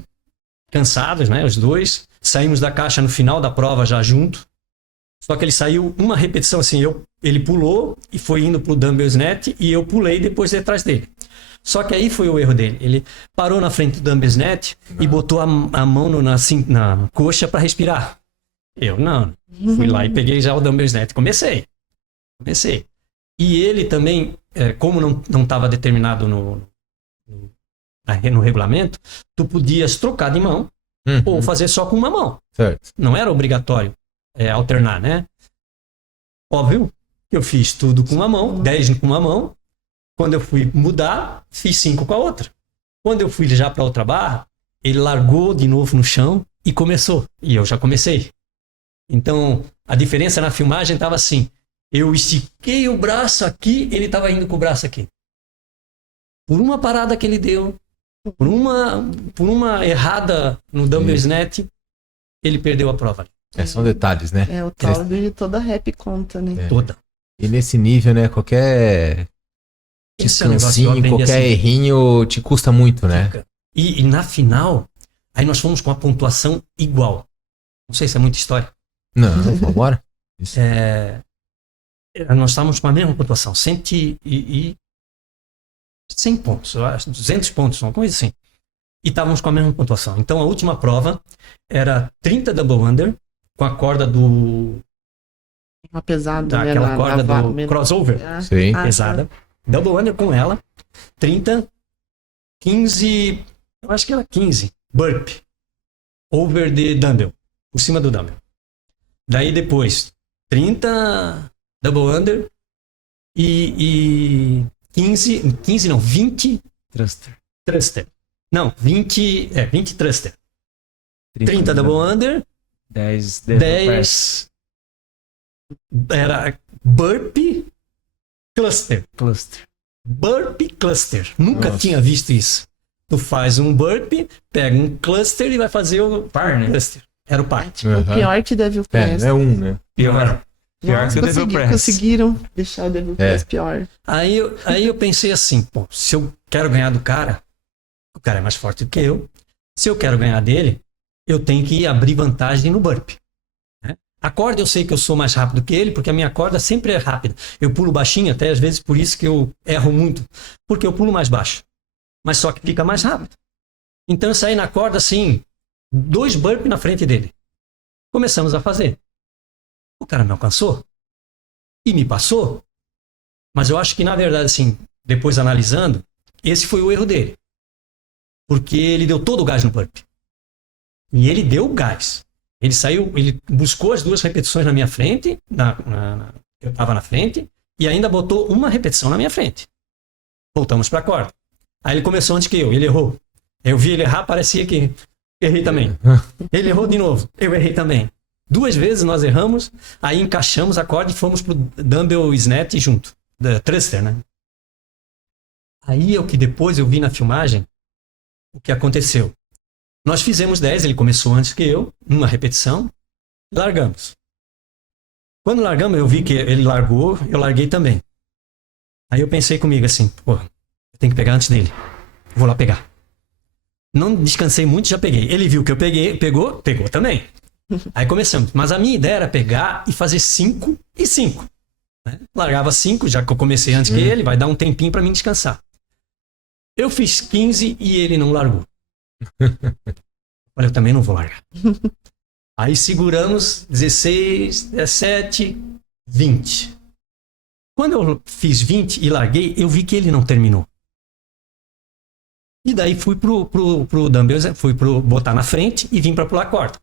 cansados, né, os dois, saímos da caixa no final da prova já junto. Só que ele saiu uma repetição assim, ele pulou e foi indo pro dumbbell snatch e eu pulei depois detrás dele. Só que aí foi o erro dele. Ele parou na frente do dumbbell snatch e botou a mão na coxa para respirar. Eu não. Fui lá e peguei já o dumbbell snatch. Comecei. E ele também, como não estava determinado no regulamento, tu podias trocar de mão ou fazer só com uma mão. Certo. Não era obrigatório alternar, né? Óbvio que eu fiz tudo com uma mão, 10 com uma mão. Quando eu fui mudar, fiz 5 com a outra. Quando eu fui já para outra barra, ele largou de novo no chão e começou. E eu já comecei. Então, a diferença na filmagem estava assim. Eu estiquei o braço aqui, ele estava indo com o braço aqui. Por uma parada que ele deu, por uma errada no dumbbell snatch, ele perdeu a prova. São detalhes, né? O tal de toda rap conta, né? Toda. E nesse nível, né? Qualquer Esse é o negócio que eu descansinho, aprendi qualquer assim. errinho te custa muito, né? E na final, aí nós fomos com a pontuação igual. Não sei se é muita história. Não, vambora. Isso. Nós estávamos com a mesma pontuação, 100 pontos, eu acho, 200 pontos, uma coisa assim. E estávamos com a mesma pontuação. Então a última prova era 30 double under com a corda Uma pesada, né? aquela corda do crossover, Sim. pesada. Double under com ela, 30, 15, eu acho que era 15, burp, over the dumbbell, por cima do dumbbell. Daí depois, 30 double under e 15 não, 20 thruster. Não, 20 thruster. 30 double under, 10 era burp cluster. cluster. Burp cluster. Nunca Nossa. tinha visto isso. Tu faz um burp, pega um cluster e vai fazer o Par, né? cluster. Era o par. O pior que Devil Press. É um, né? Pior que o Devil Press. Conseguiram deixar o Devil Press pior. Aí eu pensei assim, pô, se eu quero ganhar do cara, o cara é mais forte do que eu. Se eu quero ganhar dele, eu tenho que abrir vantagem no burp. Né? A corda eu sei que eu sou mais rápido que ele, porque a minha corda sempre é rápida. Eu pulo baixinho, até às vezes por isso que eu erro muito, porque eu pulo mais baixo. Mas só que fica mais rápido. Então eu saí na corda assim, 2 burp na frente dele. Começamos a fazer. O cara me alcançou e me passou. Mas eu acho que, na verdade, assim, depois analisando, esse foi o erro dele. Porque ele deu todo o gás no burp. E ele deu o gás. Ele saiu, ele buscou as 2 repetições na minha frente, eu estava na frente, e ainda botou uma repetição na minha frente. Voltamos para a corda. Aí ele começou antes que eu, ele errou. Eu vi ele errar, parecia que errei também. Ele errou de novo, eu errei também. 2 vezes nós erramos, aí encaixamos a corda e fomos pro dumbbell snatch junto. Thruster, né? Aí é o que depois eu vi na filmagem o que aconteceu. Nós fizemos 10, ele começou antes que eu, uma repetição, largamos. Quando largamos, eu vi que ele largou, eu larguei também. Aí eu pensei comigo assim, pô, eu tenho que pegar antes dele. Vou lá pegar. Não descansei muito, já peguei. Ele viu que eu peguei, pegou também. Aí começamos. Mas a minha ideia era pegar e fazer 5 e 5. Né? Largava 5, já que eu comecei antes que ele, vai dar um tempinho para mim descansar. Eu fiz 15 e ele não largou. Olha, eu também não vou largar. Aí seguramos 16, 17, 20. Quando eu fiz 20 e larguei, eu vi que ele não terminou. E daí fui pro dumbbell, fui botar na frente e vim para pular a corda.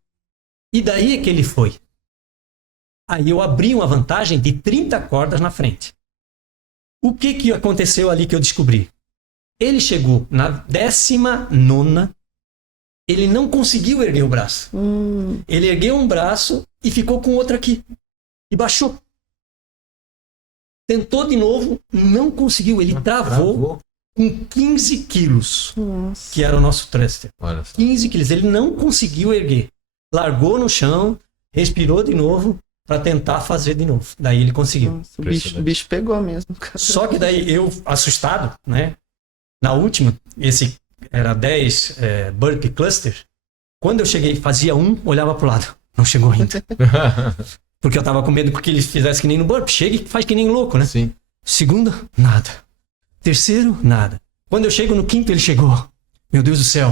E daí é que ele foi. Aí eu abri uma vantagem de 30 cordas na frente. O que aconteceu ali que eu descobri? Ele chegou na 19ª, ele não conseguiu erguer o braço. Ele ergueu um braço e ficou com o outro aqui. E baixou. Tentou de novo, não conseguiu. Ele travou com 15 quilos, Nossa. que era o nosso thruster. Olha só. 15 quilos. Ele não conseguiu erguer. Largou no chão, respirou de novo para tentar fazer de novo. Daí ele conseguiu. Nossa, o bicho pegou mesmo. Cara. Só que daí eu, assustado, né? Na última, esse era 10 burp cluster. Quando eu cheguei, fazia um, olhava pro lado. Não chegou ainda. Porque eu tava com medo que ele fizesse que nem no burp. Chega e faz que nem louco, né? Sim. Segunda, nada. Terceiro, nada. Quando eu chego no 5º, ele chegou. Meu Deus do céu.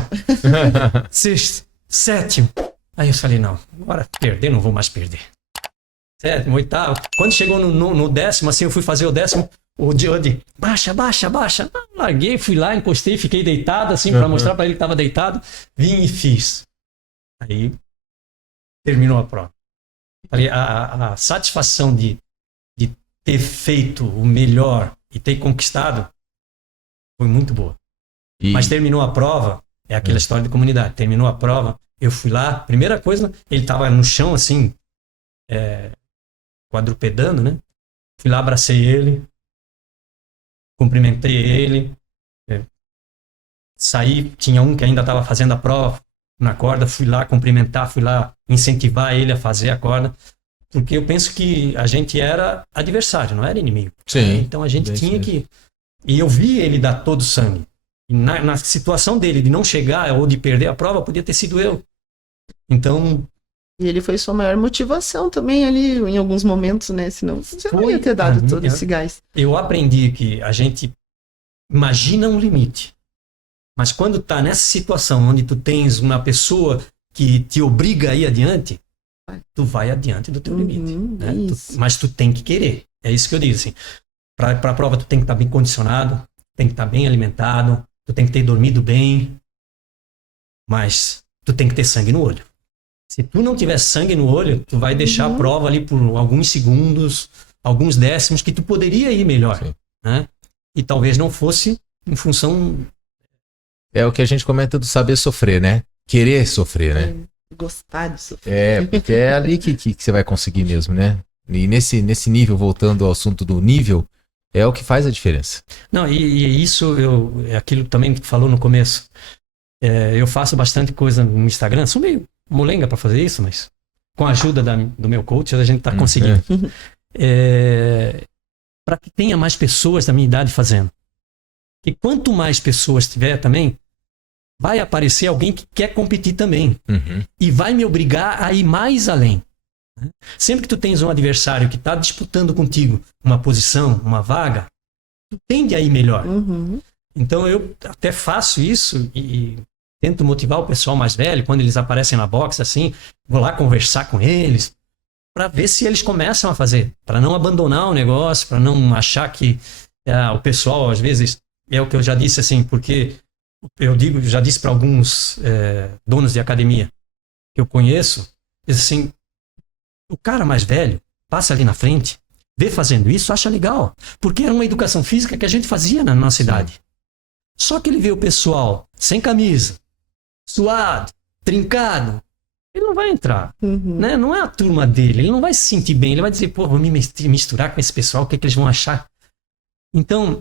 6º, 7º. Aí eu falei, não, agora perder, não vou mais perder. sétimo, oitavo. Quando chegou no 10º, assim, eu fui fazer o 10º, o Jody, baixa. Não, larguei, fui lá, encostei, fiquei deitado, assim, pra mostrar pra ele que tava deitado. Vim e fiz. Aí, terminou a prova. Falei, a satisfação de ter feito o melhor e ter conquistado foi muito boa. Mas terminou a prova, é aquela história de comunidade. Terminou a prova, eu fui lá, primeira coisa, ele tava no chão, assim, quadrupedando, né? Fui lá, abracei ele, cumprimentei ele, saí, tinha um que ainda estava fazendo a prova na corda, fui lá cumprimentar, fui lá incentivar ele a fazer a corda, porque eu penso que a gente era adversário, não era inimigo. Sim. Então a gente tinha que... E eu vi ele dar todo o sangue. E na situação dele de não chegar ou de perder a prova, podia ter sido eu. Então... E ele foi sua maior motivação também ali, em alguns momentos, né? Senão você não ia ter dado todo esse gás. Eu aprendi que a gente imagina um limite. Mas quando tá nessa situação onde tu tens uma pessoa que te obriga a ir adiante, tu vai adiante do teu limite. Né? Mas tu tem que querer. É isso que eu digo, assim. Pra prova tu tem que estar bem condicionado, tem que estar bem alimentado, tu tem que ter dormido bem, mas tu tem que ter sangue no olho. Se tu não tiver sangue no olho, tu vai deixar a prova ali por alguns segundos, alguns décimos, que tu poderia ir melhor. Né? E talvez não fosse em função... É o que a gente comenta do saber sofrer, né? Querer sofrer, né? Gostar de sofrer. Porque é ali que você vai conseguir mesmo, né? E nesse nível, voltando ao assunto do nível, é o que faz a diferença. Não, e isso é aquilo também que tu falou no começo. Eu faço bastante coisa no Instagram, sou meio molenga para fazer isso, mas com a ajuda do meu coach a gente tá conseguindo. Para que tenha mais pessoas da minha idade fazendo. E quanto mais pessoas tiver também, vai aparecer alguém que quer competir também. E vai me obrigar a ir mais além. Sempre que tu tens um adversário que está disputando contigo uma posição, uma vaga, tu tende a ir melhor. Então eu até faço isso e tento motivar o pessoal mais velho, quando eles aparecem na box, assim, vou lá conversar com eles, para ver se eles começam a fazer, para não abandonar o negócio, para não achar que o pessoal, às vezes, é o que eu já disse, assim, porque já disse para alguns donos de academia que eu conheço, diz assim, o cara mais velho passa ali na frente, vê fazendo isso, acha legal, porque era uma educação física que a gente fazia na nossa idade. Só que ele vê o pessoal sem camisa, suado, trincado, ele não vai entrar, né? Não é a turma dele, ele não vai se sentir bem, ele vai dizer, pô, vou me misturar com esse pessoal, o que eles vão achar? Então,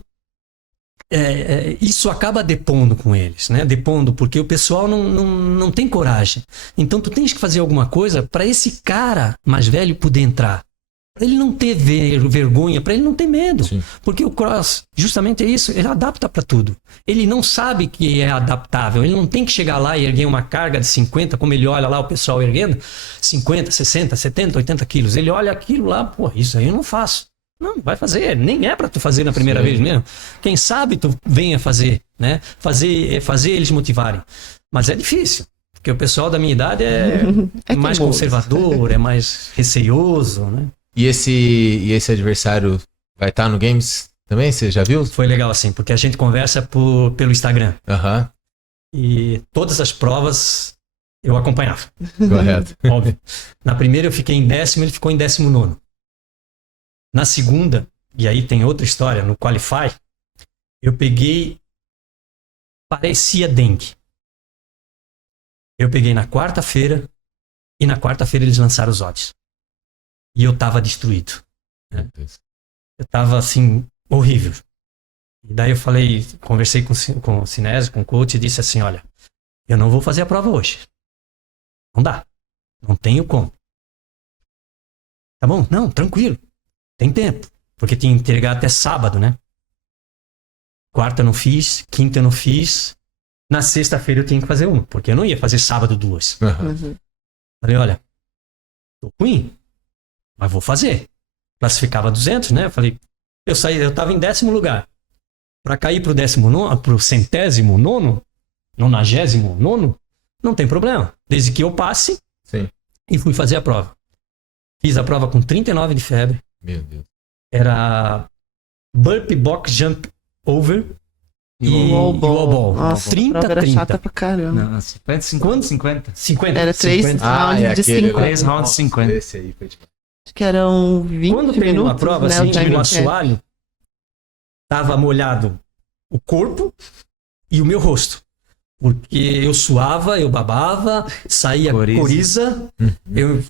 isso acaba depondo com eles, né? Depondo, porque o pessoal não tem coragem. Então, tu tens que fazer alguma coisa para esse cara mais velho poder entrar. Para ele não ter vergonha, para ele não ter medo. Sim. Porque o cross, justamente é isso, ele adapta para tudo. Ele não sabe que é adaptável, ele não tem que chegar lá e erguer uma carga de 50, como ele olha lá o pessoal erguendo, 50, 60, 70, 80 quilos. Ele olha aquilo lá, pô, isso aí eu não faço. Não, vai fazer, nem é para tu fazer na primeira vez mesmo. Quem sabe tu venha fazer, né? Fazer eles motivarem. Mas é difícil, porque o pessoal da minha idade é mais conservador, é mais receioso, né? E esse adversário vai estar no Games também? Você já viu? Foi legal assim, porque a gente conversa pelo Instagram. E todas as provas eu acompanhava. Correto. Óbvio. Na primeira eu fiquei em 10º, ele ficou em 19º. Na segunda, e aí tem outra história, no Qualify, eu peguei, parecia dengue. Eu peguei na quarta-feira, e na quarta-feira eles lançaram os odds. E eu tava destruído. Né? Eu tava assim, horrível. E daí eu conversei com o Sinésio, com o coach, e disse assim, olha, eu não vou fazer a prova hoje. Não dá. Não tenho como. Tá bom? Não, tranquilo. Tem tempo. Porque tinha que entregar até sábado, né? Quarta eu não fiz, quinta eu não fiz. Na sexta-feira eu tinha que fazer uma, porque eu não ia fazer sábado 2. Falei, olha, tô ruim, mas vou fazer. Classificava 200, né? Eu falei, eu tava em 10º lugar. Para cair pro 109º, 99º, não tem problema. Desde que eu passe. Sim. E fui fazer a prova. Fiz a prova com 39 de febre. Meu Deus. Era Burpee Box Jump Over e Wall wall ball. ball. Nossa, 30, a prova era 30. chata pra caramba. Não, 50, 50, Quanto? 50. 50. Era 3 50. rounds de aquele 50. 3 rounds de 50. Esse aí foi tipo... Acho que eram 20 Quando terminou minutos, a prova, né? assim, o tive time um cap. assoalho, tava molhado o corpo e o meu rosto. Porque eu suava, eu babava, saía coriza.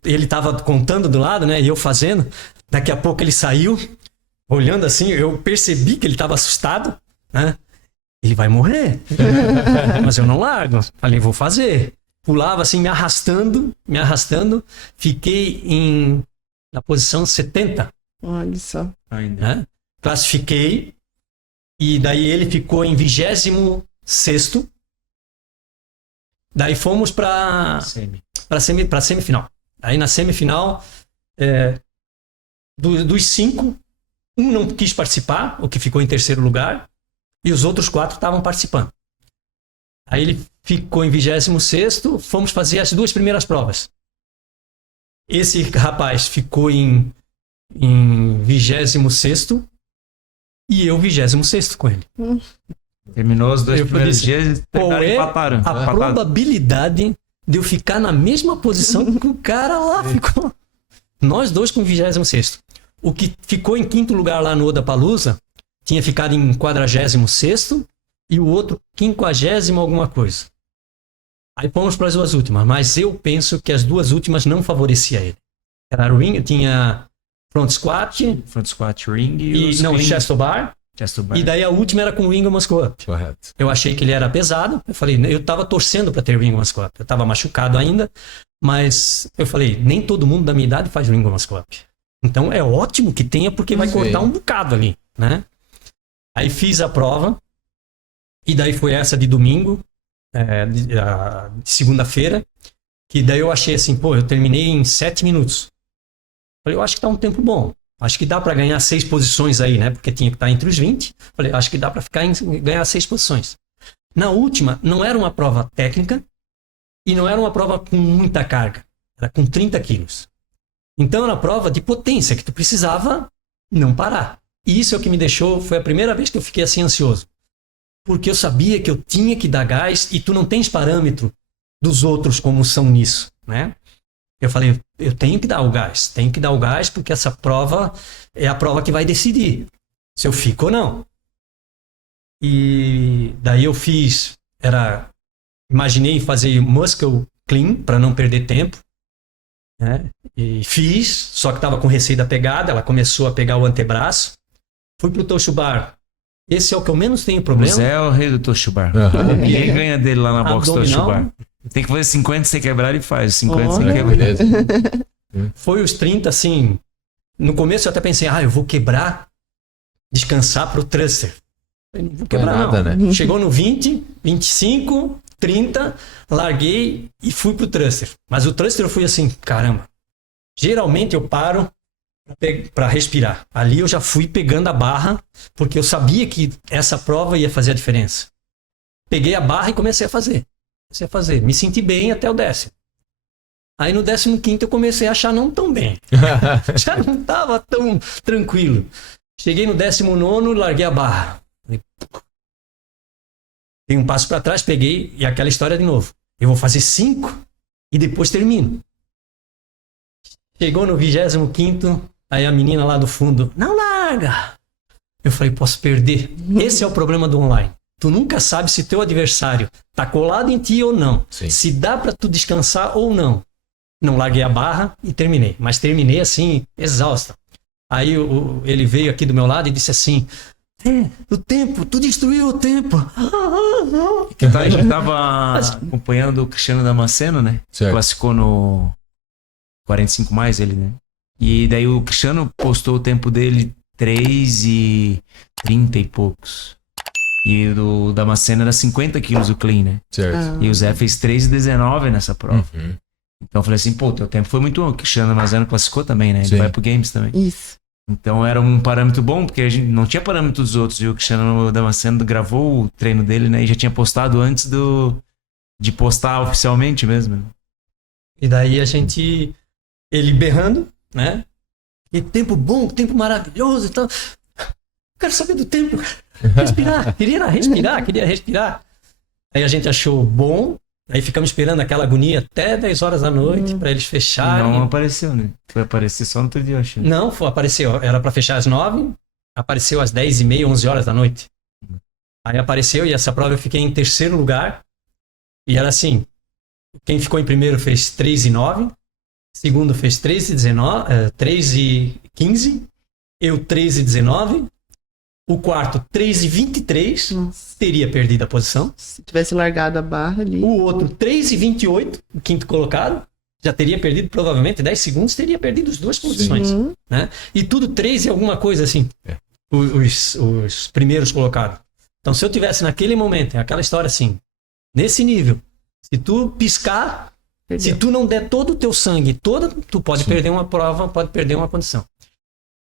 Ele tava contando do lado, né? E eu fazendo. Daqui a pouco ele saiu, olhando assim, eu percebi que ele tava assustado, né? Ele vai morrer. Mas eu não largo. Falei, vou fazer. Pulava assim, me arrastando. Fiquei na posição 70. Olha só. Ainda. Né? Classifiquei. E daí ele ficou em 26º. Daí fomos para semifinal. Aí na semifinal, dos 5, um não quis participar, o que ficou em 3º lugar, e os outros 4 estavam participando. Aí ele ficou em 26º, fomos fazer as 2 primeiras provas. Esse rapaz ficou em 26º e eu 26º com ele. Terminou os 2 primeiros dias e Qual é empataram. a probabilidade de eu ficar na mesma posição que o cara lá ficou? Nós 2 com 26º. O que ficou em 5º lugar lá no Odapalooza tinha ficado em 46º e o outro 50º alguma coisa. Aí fomos para as 2 últimas, mas eu penso que as 2 últimas não favoreciam ele. Era ring, tinha front squat, ring e chest to bar. E daí a última era com o Ring Muscle Up. Correto. Eu achei que ele era pesado. Eu falei, eu tava torcendo para ter Ring Muscle Up. Eu tava machucado ainda, mas eu falei, nem todo mundo da minha idade faz Ring Muscle Up. Então é ótimo que tenha, porque vai cortar um bocado ali, né? Aí fiz a prova, e daí foi essa de domingo, de segunda-feira, que daí eu achei assim, pô, eu terminei em 7 minutos. Falei, eu acho que tá um tempo bom. Acho que dá para ganhar 6 posições aí, né? Porque tinha que estar entre os 20. Falei, acho que dá para ganhar 6 posições. Na última, não era uma prova técnica e não era uma prova com muita carga. Era com 30 quilos. Então era uma prova de potência, que tu precisava não parar. E isso é o que me deixou, foi a primeira vez que eu fiquei assim ansioso. Porque eu sabia que eu tinha que dar gás e tu não tens parâmetro dos outros como são nisso, né? Eu falei, eu tenho que dar o gás, porque essa prova é a prova que vai decidir se eu fico ou não. E daí eu imaginei fazer muscle clean para não perder tempo, né? E fiz, só que estava com receio da pegada, ela começou a pegar o antebraço. Fui pro Toshubar. Esse é o que eu menos tenho problema. O Zé é o rei do Toshubar. Ninguém ganha dele lá na box Toshubar. Tem que fazer 50 sem quebrar e faz. 50 sem quebrar. Foi os 30, assim. No começo eu até pensei, eu vou quebrar, descansar pro thruster. Não vou quebrar, não. Nada, né? Chegou no 20, 25, 30, larguei e fui pro thruster. Mas o thruster eu fui assim, caramba. Geralmente eu paro para respirar. Ali eu já fui pegando a barra, porque eu sabia que essa prova ia fazer a diferença. Peguei a barra e comecei a fazer. Me senti bem até o 10º. Aí no 15º eu comecei a achar não tão bem. Já não estava tão tranquilo. Cheguei no 19º, larguei a barra. Dei um passo para trás, peguei e aquela história de novo. Eu vou fazer 5 e depois termino. Chegou no 25º, aí a menina lá do fundo, não larga. Eu falei, posso perder. Esse é o problema do online. Tu nunca sabe se teu adversário tá colado em ti ou não. Sim. Se dá para tu descansar ou não. Não larguei a barra e terminei. Mas terminei assim, exausta. Aí ele veio aqui do meu lado e disse assim, o tempo, tu destruiu o tempo. A gente tava acompanhando o Cristiano Damasceno, né? Certo. Classificou no 45 mais ele, né? E daí o Cristiano postou o tempo dele 3:30 e poucos. E o do Damasceno era 50 quilos o clean, né? Certo. E o Zé fez 3:19 nessa prova. Uhum. Então eu falei assim, pô, teu tempo foi muito bom. O Cristiano Damasceno classificou também, né? Ele Sim. vai pro Games também. Isso. Então era um parâmetro bom, porque a gente não tinha parâmetro dos outros. E o Cristiano Damasceno gravou o treino dele, né? E já tinha postado antes de postar oficialmente mesmo. Né? E daí ele berrando, né? Que tempo bom, tempo maravilhoso e tal. Quero saber do tempo. Respirar, queria respirar. Aí a gente achou bom, aí ficamos esperando aquela agonia até 10 horas da noite para eles fecharem. Não apareceu, né? Foi aparecer só no outro dia, eu acho. Não, apareceu. Era para fechar às 9, apareceu às 10h30, 11 horas da noite. Aí apareceu e essa prova eu fiquei em terceiro lugar. E era assim, quem ficou em primeiro fez 3:09, segundo fez 3:15, eu 3:19, o quarto 3:23, Nossa. teria perdido a posição. Se tivesse largado a barra ali. O outro 3:28, o quinto colocado, já teria perdido provavelmente 10 segundos, teria perdido as duas posições. Uhum. Né? E tudo 3 e alguma coisa assim, os primeiros colocados. Então se eu tivesse naquele momento, é aquela história assim, nesse nível, se tu piscar, Perdeu. se tu não der todo o teu sangue, tu pode perder uma prova, pode perder uma condição.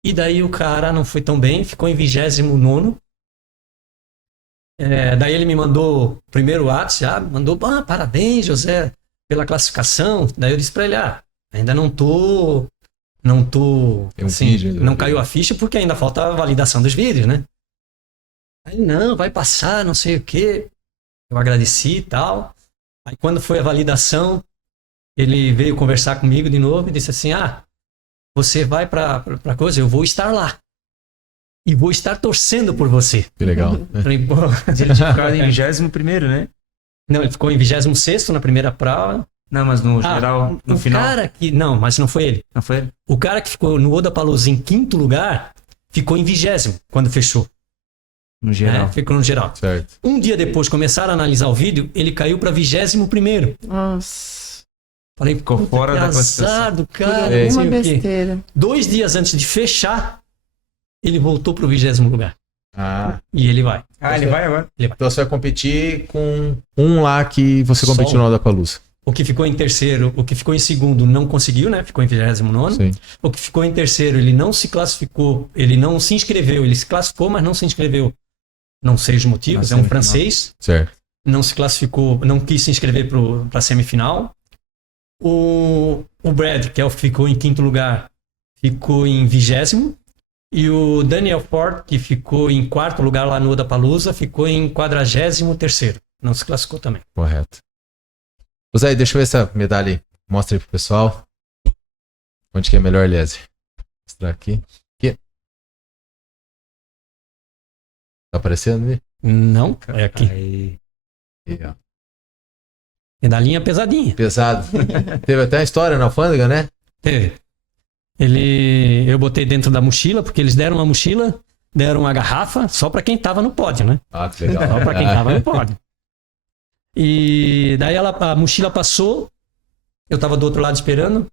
E daí o cara não foi tão bem, ficou em 29º. Daí ele me mandou o primeiro WhatsApp, mandou, parabéns, José, pela classificação. Daí eu disse pra ele, ainda não tô, Tem um assim, vídeo, não caiu a ficha porque ainda falta a validação dos vídeos, né? Aí, não, vai passar, não sei o quê. Eu agradeci e tal. Aí quando foi a validação, ele veio conversar comigo de novo e disse assim, você vai pra coisa, eu vou estar lá. E vou estar torcendo por você. Que legal. Falei, pô. Mas ele tinha ficado em 21º, né? Não, ele ficou em 26º na primeira prova. Não, mas no geral, no final. Cara que... Não, mas não foi ele. Não foi ele? O cara que ficou no Odapalooza em 5º lugar, ficou em 20º quando fechou. No geral. Ficou no geral. Certo. Um dia depois, começaram a analisar o vídeo, ele caiu para 21º. Nossa. Falei, Ficou fora da classificação. azar do cara. É. não sei Uma o quê. besteira. 2 dias antes de fechar, ele voltou pro 20º lugar. E ele vai. Ele vai agora? Então você vai competir com um lá que você Só competiu um. no Odapalooza. O que ficou em terceiro, o que ficou em segundo não conseguiu, né? Ficou em 29º. Sim. O que ficou em terceiro, ele não se classificou, ele não se inscreveu, ele se classificou, mas não se inscreveu. Não sei os motivos, é um francês, Certo. não se classificou, não quis se inscrever para a semifinal. O Brad, que ficou em 5º lugar, ficou em 20º. E o Daniel Ford, que ficou em 4º lugar lá no Odapalooza, ficou em 43º. Não se classificou também. Correto. José, deixa eu ver essa medalha aí. Mostra aí pro pessoal. Onde que é melhor, Lézio? Vou mostrar aqui. Aqui. Tá aparecendo ali? Não, é aqui. Aí. Aqui, ó. Medalhinha pesadinha. Pesado. Teve até uma história na alfândega, né? Teve. Eu botei dentro da mochila, porque eles deram uma mochila, deram uma garrafa, só para quem tava no pódio, né? Que legal. Só para quem tava no pódio. E daí a mochila passou, eu tava do outro lado esperando,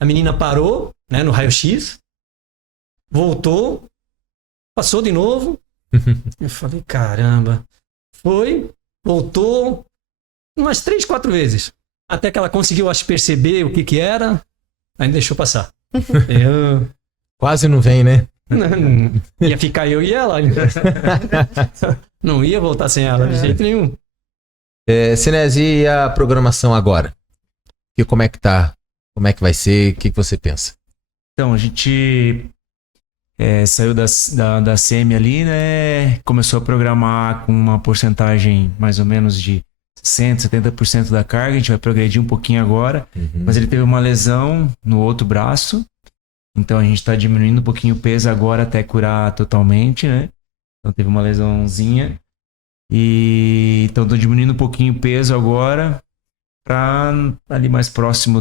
a menina parou, né, no raio-x, voltou, passou de novo. Eu falei, caramba. Foi, voltou, umas 3, 4 vezes. Até que ela conseguiu, acho, perceber o que era, aí deixou passar. Quase não vem, né? Ia ficar eu e ela. Não ia voltar sem ela, de jeito nenhum. Sinésio, e a programação agora? E como é que tá? Como é que vai ser? O que você pensa? Então, a gente saiu da semi ali, né? Começou a programar com uma porcentagem mais ou menos de 60%, 70% da carga. A gente vai progredir um pouquinho agora. Mas ele teve uma lesão no outro braço. Então a gente está diminuindo um pouquinho o peso agora até curar totalmente, né? Então teve uma lesãozinha. Então tô diminuindo um pouquinho o peso agora para ali mais próximo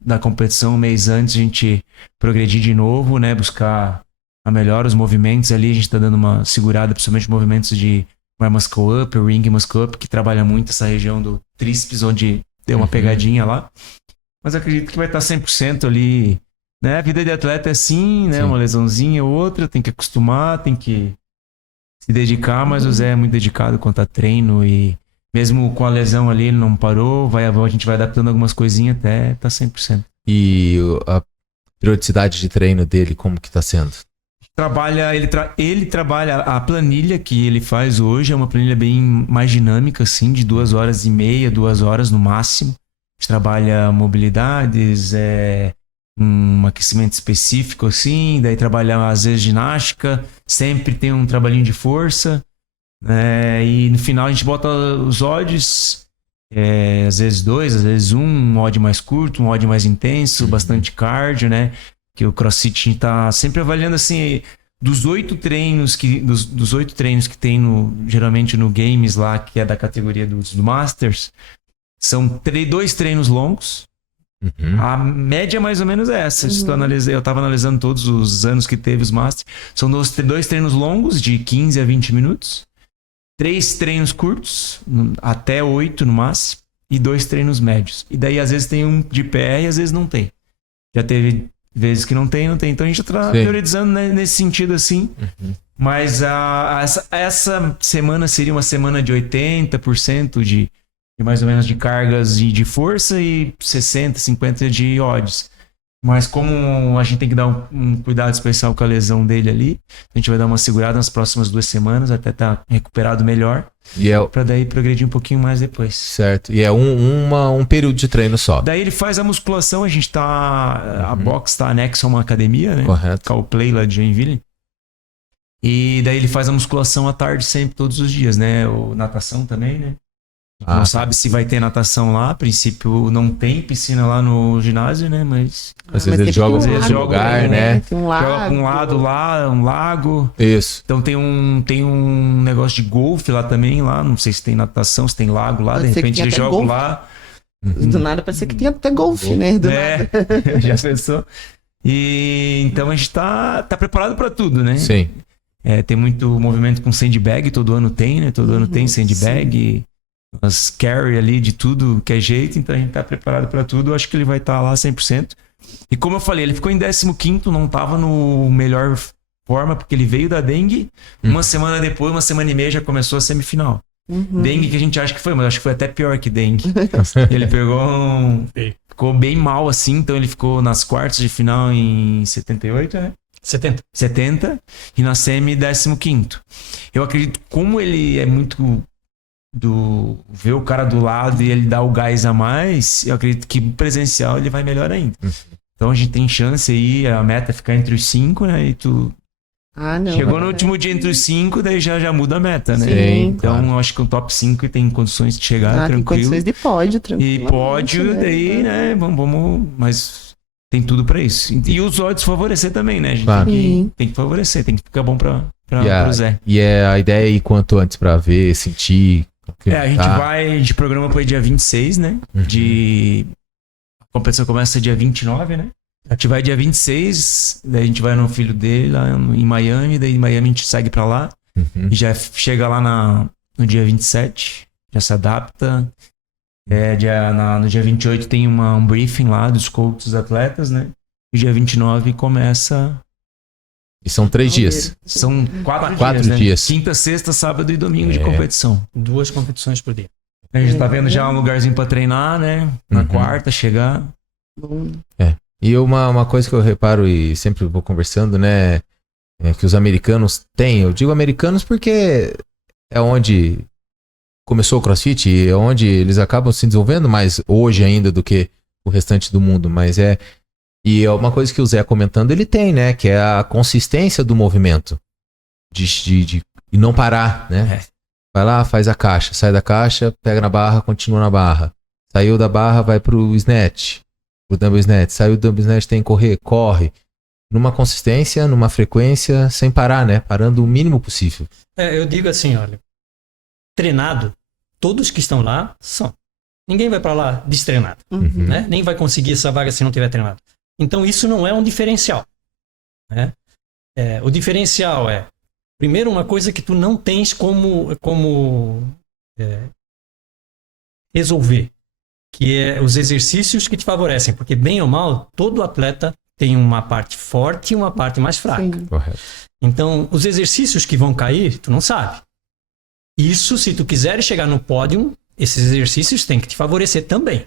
da competição, um mês antes, a gente progredir de novo, né? Buscar a melhor, os movimentos ali. A gente tá dando uma segurada, principalmente movimentos de muscle up, ring muscle up, que trabalha muito essa região do tríceps, onde deu uma pegadinha lá. Mas acredito que vai estar 100% ali, né? A vida de atleta é assim, né? Sim. Uma lesãozinha ou outra, tem que acostumar, tem que se dedicar, mas o Zé é muito dedicado quanto a treino e mesmo com a lesão ali, ele não parou, a gente vai adaptando algumas coisinhas até tá 100%. E a periodicidade de treino dele, como que tá sendo? Ele trabalha a planilha que ele faz hoje, é uma planilha bem mais dinâmica, assim, de 2h30, 2 horas no máximo. A gente trabalha mobilidades, um aquecimento específico, assim, daí trabalhar às vezes ginástica, sempre tem um trabalhinho de força, e no final a gente bota os odds, às vezes 2, às vezes um odd mais curto, um odd mais intenso, bastante cardio, né? Que o CrossFit a gente tá sempre avaliando assim, dos 8 treinos que tem geralmente no Games lá, que é da categoria do Masters, são 2 treinos longos. A média mais ou menos é essa. Eu estava analisando todos os anos que teve os Masters. São 2 treinos longos, de 15 a 20 minutos. 3 treinos curtos, até 8 no máximo. E 2 treinos médios. E daí, às vezes, tem um de PR e às vezes não tem. Já teve vezes que não tem. Então, a gente está priorizando, né, nesse sentido, assim. Mas essa semana seria uma semana de 80% de mais ou menos de cargas e de força e 60, 50 de odds. Mas como a gente tem que dar um cuidado especial com a lesão dele ali, a gente vai dar uma segurada nas próximas 2 semanas até estar recuperado melhor. Pra daí progredir um pouquinho mais depois. Certo. E é um período de treino só. Daí ele faz a musculação, a gente tá... A box tá anexa a uma academia, né? Correto. Que é o Play lá de Joinville. E daí ele faz a musculação à tarde sempre, todos os dias, né? Natação também, né? Não sabe se vai ter natação lá. A princípio não tem piscina lá no ginásio, né? Mas às vezes ele joga um lugar, né? Tem um lago. Joga pra um lado lá, um lago. Isso. Então tem um negócio de golfe lá também, lá. Não sei se tem natação, se tem lago lá. Pode De ser que repente tenha eles até jogam golfe. lá. Do nada parece que tem até golfe, né? Do nada. Já pensou? E então a gente tá preparado pra tudo, né? Sim. Tem muito movimento com sandbag, todo ano tem, né? Todo ano tem sandbag. As carry ali de tudo que é jeito, então a gente tá preparado para tudo. Eu acho que ele vai estar lá 100%. E como eu falei, ele ficou em 15º, não tava no melhor forma, porque ele veio da dengue. Uma semana depois, uma semana e meia, já começou a semifinal. Dengue que a gente acha que foi, mas acho que foi até pior que dengue. Ele ficou bem mal assim, então ele ficou nas quartas de final em 78, né? 70 e na semi 15º. Eu acredito, como ele é muito ver o cara do lado e ele dar o gás a mais, eu acredito que presencial ele vai melhor ainda. Então a gente tem chance aí, a meta é ficar entre os 5, né? E tu chegou no último dia entre os 5, daí já muda a meta, né? Sim, então claro. eu acho que o top 5 tem condições de chegar tranquilo. Tem condições de pódio, tranquilo. E pódio, daí, né? Vamos, mas tem tudo pra isso. E os odds favorecer também, né? A gente Claro. tem que favorecer, tem que ficar bom pro Zé. E a ideia é ir quanto antes pra ver, sentir. A gente vai de programa para dia 26, né? A competição começa dia 29, né? A gente vai dia 26, daí a gente vai no filho dele lá em Miami, daí em Miami a gente segue pra lá e já chega lá no dia 27, já se adapta. No dia 28 tem um briefing lá dos coaches dos atletas, né? E dia 29 começa. E são 3 dias. São 4 dias, dias. Quinta, sexta, sábado e domingo de competição. 2 competições por dia. A gente tá vendo já um lugarzinho pra treinar, né? Na quarta, chegar. E uma coisa que eu reparo e sempre vou conversando, né? É que os americanos têm. Eu digo americanos porque é onde começou o CrossFit e é onde eles acabam se desenvolvendo mais hoje ainda do que o restante do mundo. E é uma coisa que o Zé comentando, ele tem, né? Que é a consistência do movimento. De não parar, né? Vai lá, faz a caixa. Sai da caixa, pega na barra, continua na barra. Saiu da barra, vai pro snatch. Pro dumbbell snatch. Saiu do dumbbell snatch, tem que correr, corre. Numa consistência, numa frequência, sem parar, né? Parando o mínimo possível. Eu digo assim, olha. Treinado, todos que estão lá são. Ninguém vai para lá destreinado. Né? Nem vai conseguir essa vaga se não tiver treinado. Então isso não é um diferencial. Né? O diferencial é, primeiro, uma coisa que tu não tens como resolver, que é os exercícios que te favorecem, porque bem ou mal, todo atleta tem uma parte forte e uma parte mais fraca. Sim. Correto. Então, os exercícios que vão cair, tu não sabe. Isso, se tu quiseres chegar no pódio, esses exercícios têm que te favorecer também.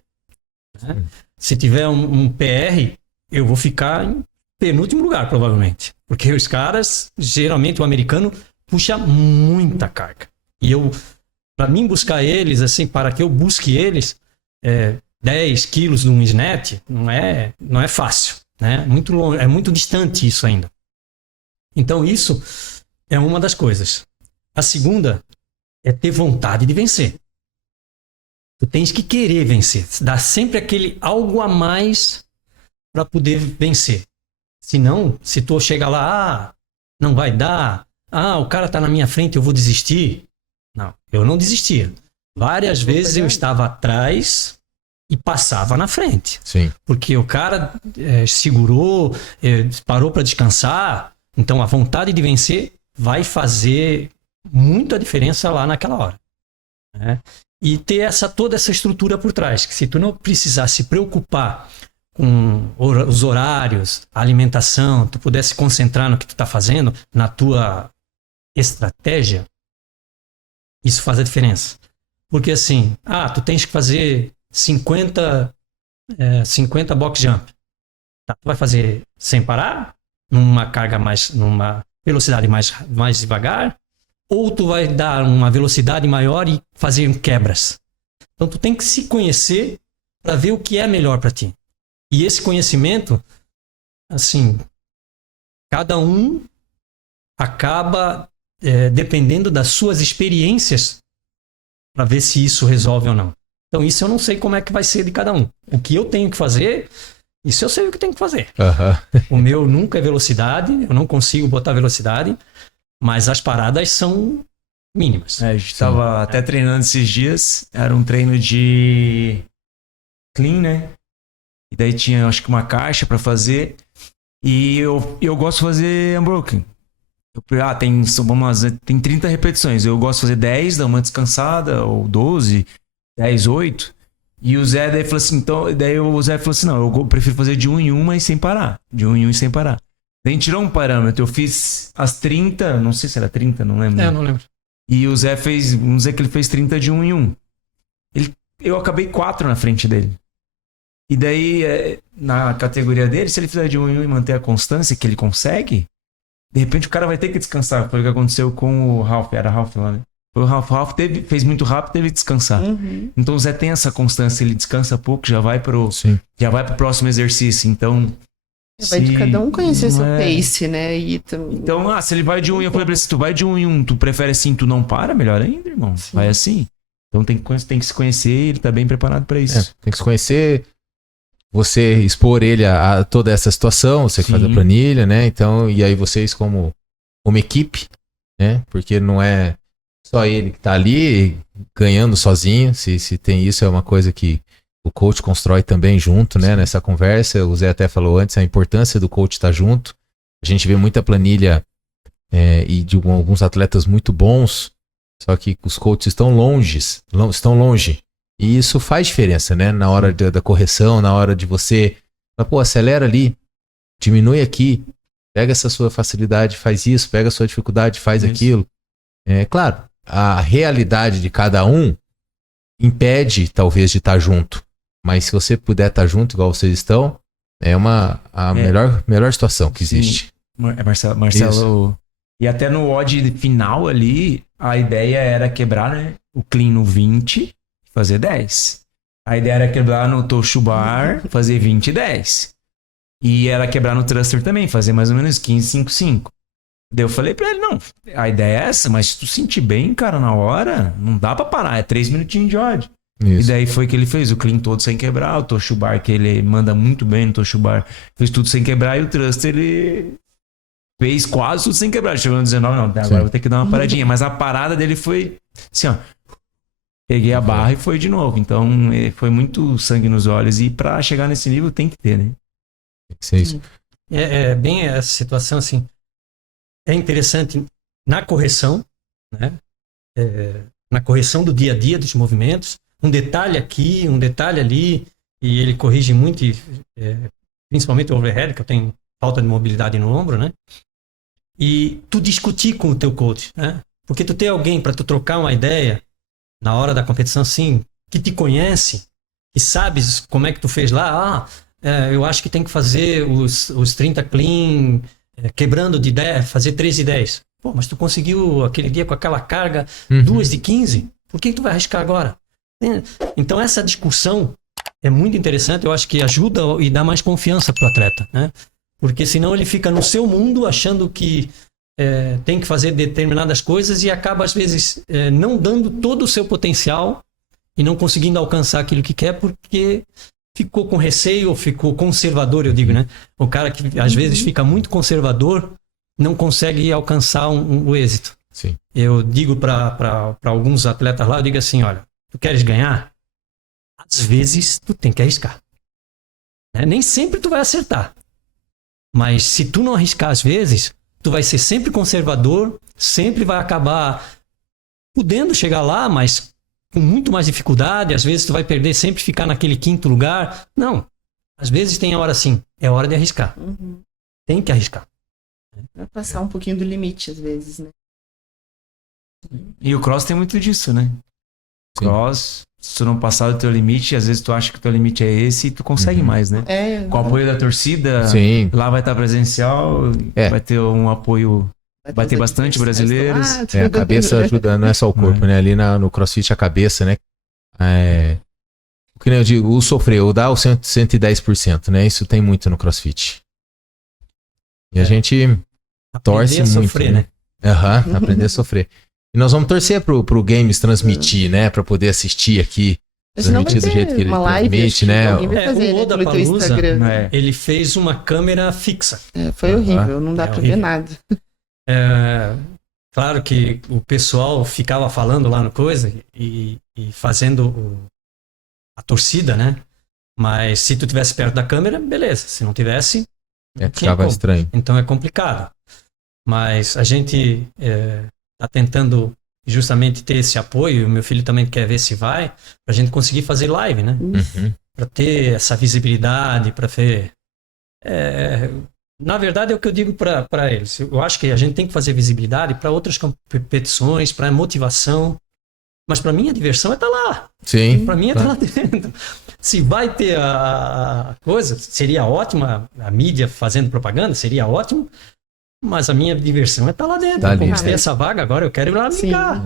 Né? Se tiver um PR, eu vou ficar em penúltimo lugar, provavelmente. Porque os caras, geralmente o americano, puxa muita carga. E para mim buscar eles, assim, para que eu busque eles, 10 quilos num snatch, não é fácil. né? Muito longe, é muito distante isso ainda. Então isso é uma das coisas. A segunda é ter vontade de vencer. Tu tens que querer vencer. Dá sempre aquele algo a mais para poder vencer. Senão, se tu chega lá, não vai dar, o cara tá na minha frente, eu vou desistir. Não, eu não desistia. Várias vezes eu estava atrás e passava na frente. Sim. Porque o cara segurou, parou para descansar. Então a vontade de vencer vai fazer muita diferença lá naquela hora, né? E ter toda essa estrutura por trás, que se tu não precisar se preocupar com os horários, a alimentação, tu pudesse concentrar no que tu tá fazendo, na tua estratégia, isso faz a diferença. Porque assim, tu tens que fazer 50 box jump. Tá, tu vai fazer sem parar, numa velocidade mais devagar, ou tu vai dar uma velocidade maior e fazer quebras. Então tu tem que se conhecer para ver o que é melhor para ti. E esse conhecimento, assim, cada um acaba dependendo das suas experiências para ver se isso resolve ou não. Então isso eu não sei como é que vai ser de cada um. O que eu tenho que fazer, isso eu sei o que tenho que fazer. O meu nunca é velocidade, eu não consigo botar velocidade, mas as paradas são mínimas. A gente tava até treinando esses dias, era um treino de clean, né? E daí tinha, acho que uma caixa pra fazer, e eu gosto de fazer unbroken. Tem 30 repetições, eu gosto de fazer 10, dar uma descansada, ou 12, 10, 8. E o Zé daí falou assim, não, eu prefiro fazer de 1 em 1, mas sem parar. De 1 em 1 e sem parar. Daí a gente tirou um parâmetro, eu fiz as 30, não sei se era 30, não lembro. Eu não lembro. E o Zé vamos dizer que ele fez 30 de 1 em 1. Eu acabei 4 na frente dele. E daí, na categoria dele, se ele fizer de 1 em 1 e manter a constância que ele consegue, de repente o cara vai ter que descansar. Foi o que aconteceu com o Ralph, era Ralph lá, né? O Ralph fez muito rápido, teve que descansar. Uhum. Então o Zé tem essa constância, ele descansa pouco, já vai pro próximo exercício. Então vai de cada um conhecer seu pace, né? Então, se ele vai de 1 em 1, eu falei pra você, se tu vai de 1 em 1, tu prefere assim, tu não para, melhor ainda, irmão. Sim. Vai assim. Então tem que se conhecer e ele tá bem preparado pra isso. Tem que se conhecer, você expor ele a toda essa situação, você que faz a planilha, né? Então, e aí vocês como uma equipe, né? Porque não é só ele que tá ali ganhando sozinho, se tem isso, é uma coisa que o coach constrói também junto, né? Nessa conversa, o Zé até falou antes, a importância do coach estar junto. A gente vê muita planilha e de alguns atletas muito bons, só que os coaches estão longe. E isso faz diferença, né? Na hora da correção, na hora de você... acelera ali, diminui aqui, pega essa sua facilidade, faz isso, pega a sua dificuldade, faz aquilo. Claro, a realidade de cada um impede, talvez, de estar junto. Mas se você puder estar junto, igual vocês estão, é a melhor situação que existe. Marcelo, e até no odd final ali, a ideia era quebrar, né, o clean no 20 e fazer 10. A ideia era quebrar no Toshu Bar, fazer 20 e 10. E era quebrar no thruster também, fazer mais ou menos 15, 5, 5. Daí eu falei pra ele, não, a ideia é essa, mas se tu sentir bem, cara, na hora, não dá pra parar, é 3 minutinhos de odd. Isso. E daí foi que ele fez o clean todo sem quebrar, o Toshu Bar, que ele manda muito bem no Toshu Bar, fez tudo sem quebrar, e o thruster ele fez quase tudo sem quebrar. Chegou no 19, não, agora eu vou ter que dar uma paradinha. Mas a parada dele foi assim, ó, peguei a barra e foi de novo. Então foi muito sangue nos olhos, e pra chegar nesse nível tem que ter, né? Tem que ser isso. É bem essa situação, assim, é interessante na correção, né? Na correção do dia a dia dos movimentos, um detalhe aqui, um detalhe ali, e ele corrige muito, principalmente o overhead, que eu tenho falta de mobilidade no ombro, né? E tu discutir com o teu coach, né? Porque tu tem alguém para tu trocar uma ideia na hora da competição, assim, que te conhece, que sabes como é que tu fez lá, eu acho que tem que fazer os 30 clean, quebrando de 10, fazer 3 de 10. Pô, mas tu conseguiu aquele dia com aquela carga 2 de 15, por que tu vai arriscar agora? Então essa discussão é muito interessante, eu acho que ajuda e dá mais confiança pro atleta, né? Porque senão ele fica no seu mundo achando que tem que fazer determinadas coisas e acaba, às vezes, não dando todo o seu potencial e não conseguindo alcançar aquilo que quer porque ficou com receio ou ficou conservador, eu digo, né? O cara que às vezes fica muito conservador não consegue alcançar o êxito. Sim. Eu digo para alguns atletas lá, eu digo assim, olha, tu queres ganhar? Às vezes tu tem que arriscar. Nem sempre tu vai acertar. Mas se tu não arriscar às vezes, tu vai ser sempre conservador, sempre vai acabar podendo chegar lá, mas com muito mais dificuldade. Às vezes tu vai perder, sempre ficar naquele 5º lugar. Não. Às vezes tem a hora assim, é hora de arriscar. Tem que arriscar. Vai passar um pouquinho do limite, às vezes, né? E o cross tem muito disso, né? Cross, se tu não passar do teu limite, às vezes tu acha que o teu limite é esse e tu consegue mais, né? Com o apoio da torcida, Sim. lá vai estar presencial, vai ter um apoio, vai ter bastante brasileiros. A cabeça ajuda, não é só o corpo, né? Ali no CrossFit a cabeça, né? O que eu digo, o sofrer, o dar o 110%, né? Isso tem muito no CrossFit. E a gente torce muito, sofrer, né? Aprender a sofrer. E nós vamos torcer pro Games transmitir, né? Pra poder assistir aqui. Transmitir do jeito que ele transmite, né? Alguém vai fazer, o Oda pelo teu Palusa, Instagram. ele fez uma câmera fixa. Foi horrível, não dá pra ver nada. Claro que o pessoal ficava falando lá no coisa e fazendo a torcida, né? Mas se tu tivesse perto da câmera, beleza. Se não tivesse, ficava estranho. Então é complicado. Mas a gente tá tentando justamente ter esse apoio. O meu filho também quer ver se vai, pra gente conseguir fazer live, né? Pra ter essa visibilidade, pra ver... Na verdade é o que eu digo pra eles. Eu acho que a gente tem que fazer visibilidade para outras competições, para motivação. Mas pra mim a diversão é estar lá. Sim. Pra mim é estar lá dentro. Se vai ter a coisa, seria ótima a mídia fazendo propaganda, seria ótimo. Mas a minha diversão é estar lá dentro. Eu conquistei essa vaga, agora eu quero ir lá brincar.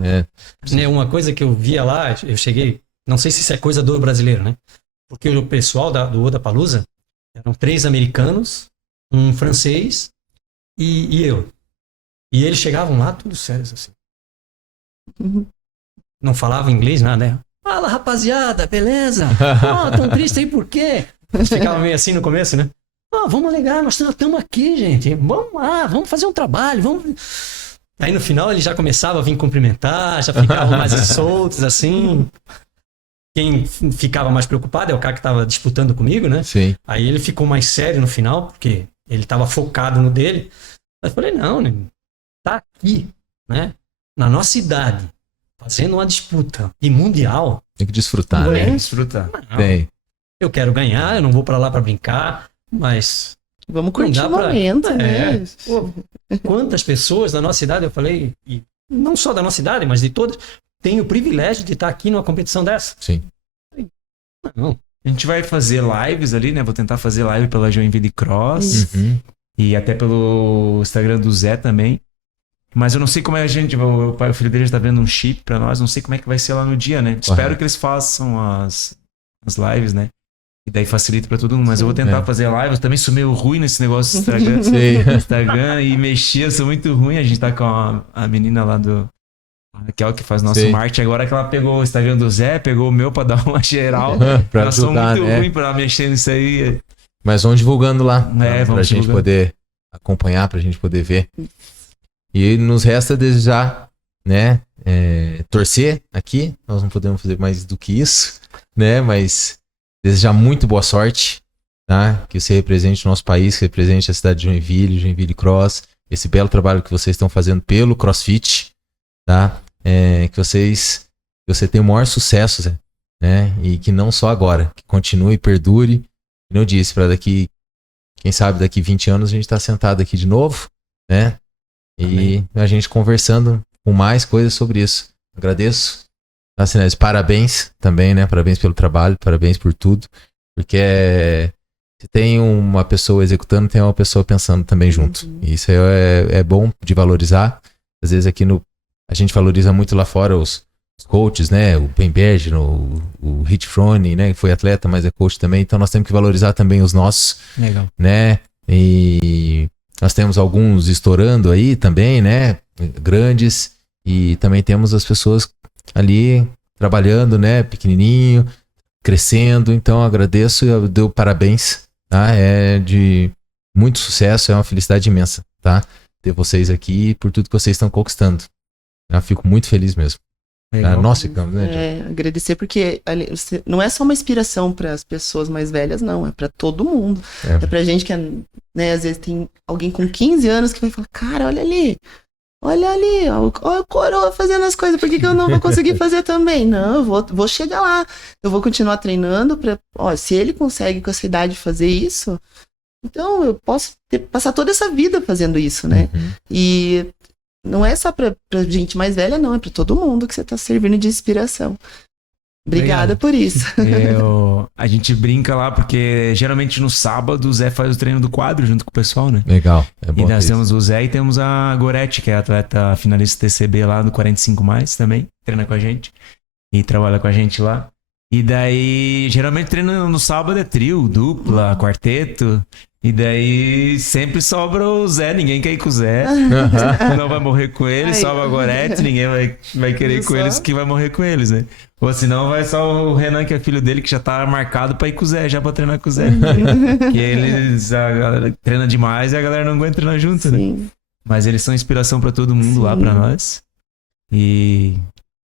Uma coisa que eu via lá, eu cheguei, não sei se isso é coisa do brasileiro, né? Porque o pessoal do Oda Palusa eram 3 americanos, um francês e eu. E eles chegavam lá tudo sérios assim. Não falavam inglês, nada, né? Fala, rapaziada, beleza? Tão triste aí por quê? Eles ficavam meio assim no começo, né? Vamos alegar, nós estamos aqui, gente. Vamos lá, vamos fazer um trabalho, vamos... Aí no final ele já começava a vir cumprimentar, já ficavam mais soltos, assim. Quem ficava mais preocupado é o cara que estava disputando comigo, né? Sim. Aí ele ficou mais sério no final, porque ele estava focado no dele. Mas eu falei, não, né? Tá aqui, né? Na nossa idade, fazendo uma disputa de mundial. Tem que desfrutar, né? Desfrutar. Tem. Eu quero ganhar, eu não vou para lá para brincar, mas... Vamos curtir o momento, né? Quantas pessoas da nossa idade, eu falei, e não só da nossa idade, mas de todas, têm o privilégio de estar aqui numa competição dessa. Sim. Não. A gente vai fazer lives ali, né? Vou tentar fazer live pela Joinville Cross e até pelo Instagram do Zé também. Mas eu não sei como é a gente... O filho dele já tá vendo um chip pra nós, não sei como é que vai ser lá no dia, né? Espero que eles façam as lives, né? E daí facilita pra todo mundo. Mas eu vou tentar fazer live. Eu também sou meio ruim nesse negócio do Instagram e mexer, eu sou muito ruim. A gente tá com a menina lá do... A Raquel, que faz nosso marketing. Agora que ela pegou o Instagram do Zé, pegou o meu pra dar uma geral. Pra eu ajudar, sou muito ruim pra mexer nisso aí. Mas vamos divulgando lá. Pra gente divulgando. Poder acompanhar, pra gente poder ver. E nos resta desejar, né? Torcer aqui. Nós não podemos fazer mais do que isso, né? Mas desejar muito boa sorte, tá? Que você represente o nosso país, que represente a cidade de Joinville, Joinville Cross, esse belo trabalho que vocês estão fazendo pelo CrossFit, tá? Que você tenha o maior sucesso, Zé, né? E que não só agora, que continue, perdure. Como eu disse, para daqui, quem sabe daqui 20 anos a gente tá sentado aqui de novo, né? E a gente conversando com mais coisas sobre isso. Agradeço. Tá, Sinésio? Parabéns também, né? Parabéns pelo trabalho, parabéns por tudo. Porque se tem uma pessoa executando, tem uma pessoa pensando também junto. E isso aí é bom de valorizar. Às vezes aqui a gente valoriza muito lá fora os os coaches, né? O Ben Berger, o Rich Froning, né? Que foi atleta, mas é coach também. Então nós temos que valorizar também os nossos, Legal. né? E nós temos alguns estourando aí também, né? Grandes. E também temos as pessoas ali trabalhando, né? Pequenininho, crescendo. Então agradeço e eu dou parabéns, tá? É de muito sucesso, é uma felicidade imensa, tá? Ter vocês aqui por tudo que vocês estão conquistando. Eu fico muito feliz mesmo. Legal. Nós ficamos, né, John? Agradecer porque não é só uma inspiração para as pessoas mais velhas, não, é para todo mundo. É pra gente que, né, às vezes tem alguém com 15 anos que vai falar, cara, olha ali, ó, o coroa fazendo as coisas, por que eu não vou conseguir fazer também? Não, eu vou chegar lá, eu vou continuar treinando se ele consegue com essa idade fazer isso, então eu posso passar toda essa vida fazendo isso, né? Uhum. E não é só pra gente mais velha, não. É pra todo mundo que você tá servindo de inspiração. Obrigada por isso. A gente brinca lá porque geralmente no sábado o Zé faz o treino do quadro junto com o pessoal, né? Legal. É bom E nós temos o Zé e temos a Gorete, que é a atleta finalista TCB lá do 45+, também. Treina com a gente. E trabalha com a gente lá. E daí, geralmente treino no sábado é trio, dupla, quarteto. E daí sempre sobra o Zé, ninguém quer ir com o Zé. Não vai morrer com ele, sobra a Gorete, ninguém vai querer ir com eles que vai morrer com eles, né? Ou senão vai só o Renan, que é filho dele, que já tá marcado pra ir com o Zé, já pra treinar com o Zé. Que eles a galera treina demais e a galera não aguenta treinar junto, Sim. né? Mas eles são inspiração pra todo mundo lá, pra nós. E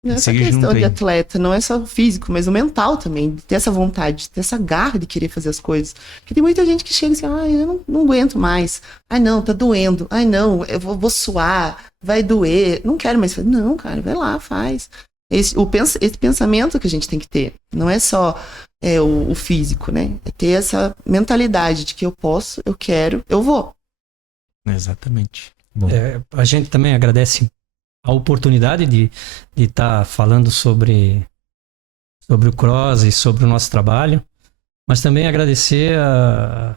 Essa segue questão junto de aí. atleta não é só o físico, mas o mental também, de ter essa vontade, de ter essa garra de querer fazer as coisas. Porque tem muita gente que chega assim, eu não aguento mais. Ai, não, tá doendo. Ai, não, eu vou suar, vai doer. Não quero mais fazer. Não, cara, vai lá, faz. Esse pensamento que a gente tem que ter. Não é só o físico, né? É ter essa mentalidade de que eu posso, eu quero, eu vou. Exatamente. Bom. A gente também agradece a oportunidade de estar falando sobre o cross e sobre o nosso trabalho, mas também agradecer a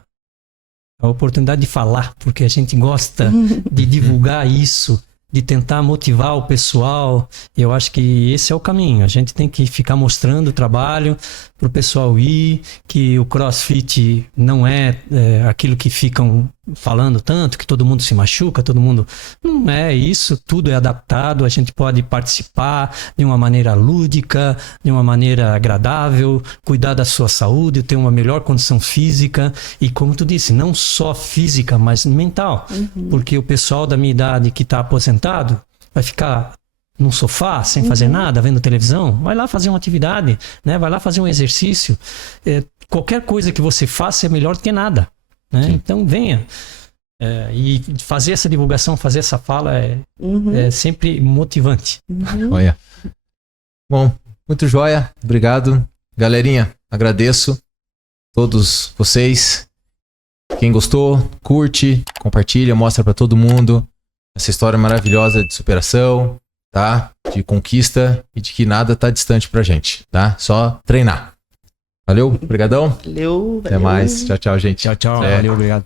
oportunidade de falar, porque a gente gosta de divulgar isso, de tentar motivar o pessoal. Eu acho que esse é o caminho. A gente tem que ficar mostrando o trabalho para o pessoal ir, que o CrossFit não é aquilo que ficam falando tanto, que todo mundo se machuca, todo mundo... Não é isso, tudo é adaptado, a gente pode participar de uma maneira lúdica, de uma maneira agradável, cuidar da sua saúde, ter uma melhor condição física e, como tu disse, não só física, mas mental. Porque o pessoal da minha idade que está aposentado vai ficar num sofá, sem fazer nada, vendo televisão, vai lá fazer uma atividade, né? Vai lá fazer um exercício. Qualquer coisa que você faça é melhor do que nada. Né? Então venha e fazer essa divulgação, fazer essa fala é sempre motivante. Olha. Bom, muito joia. Obrigado. Galerinha, agradeço todos vocês. Quem gostou, curte, compartilha, mostra pra todo mundo essa história maravilhosa de superação, tá? De conquista e de que nada tá distante pra gente, tá? Só treinar. Valeu, obrigadão. Valeu. Até mais. Tchau, tchau, gente. Tchau, tchau. É. Valeu, obrigado.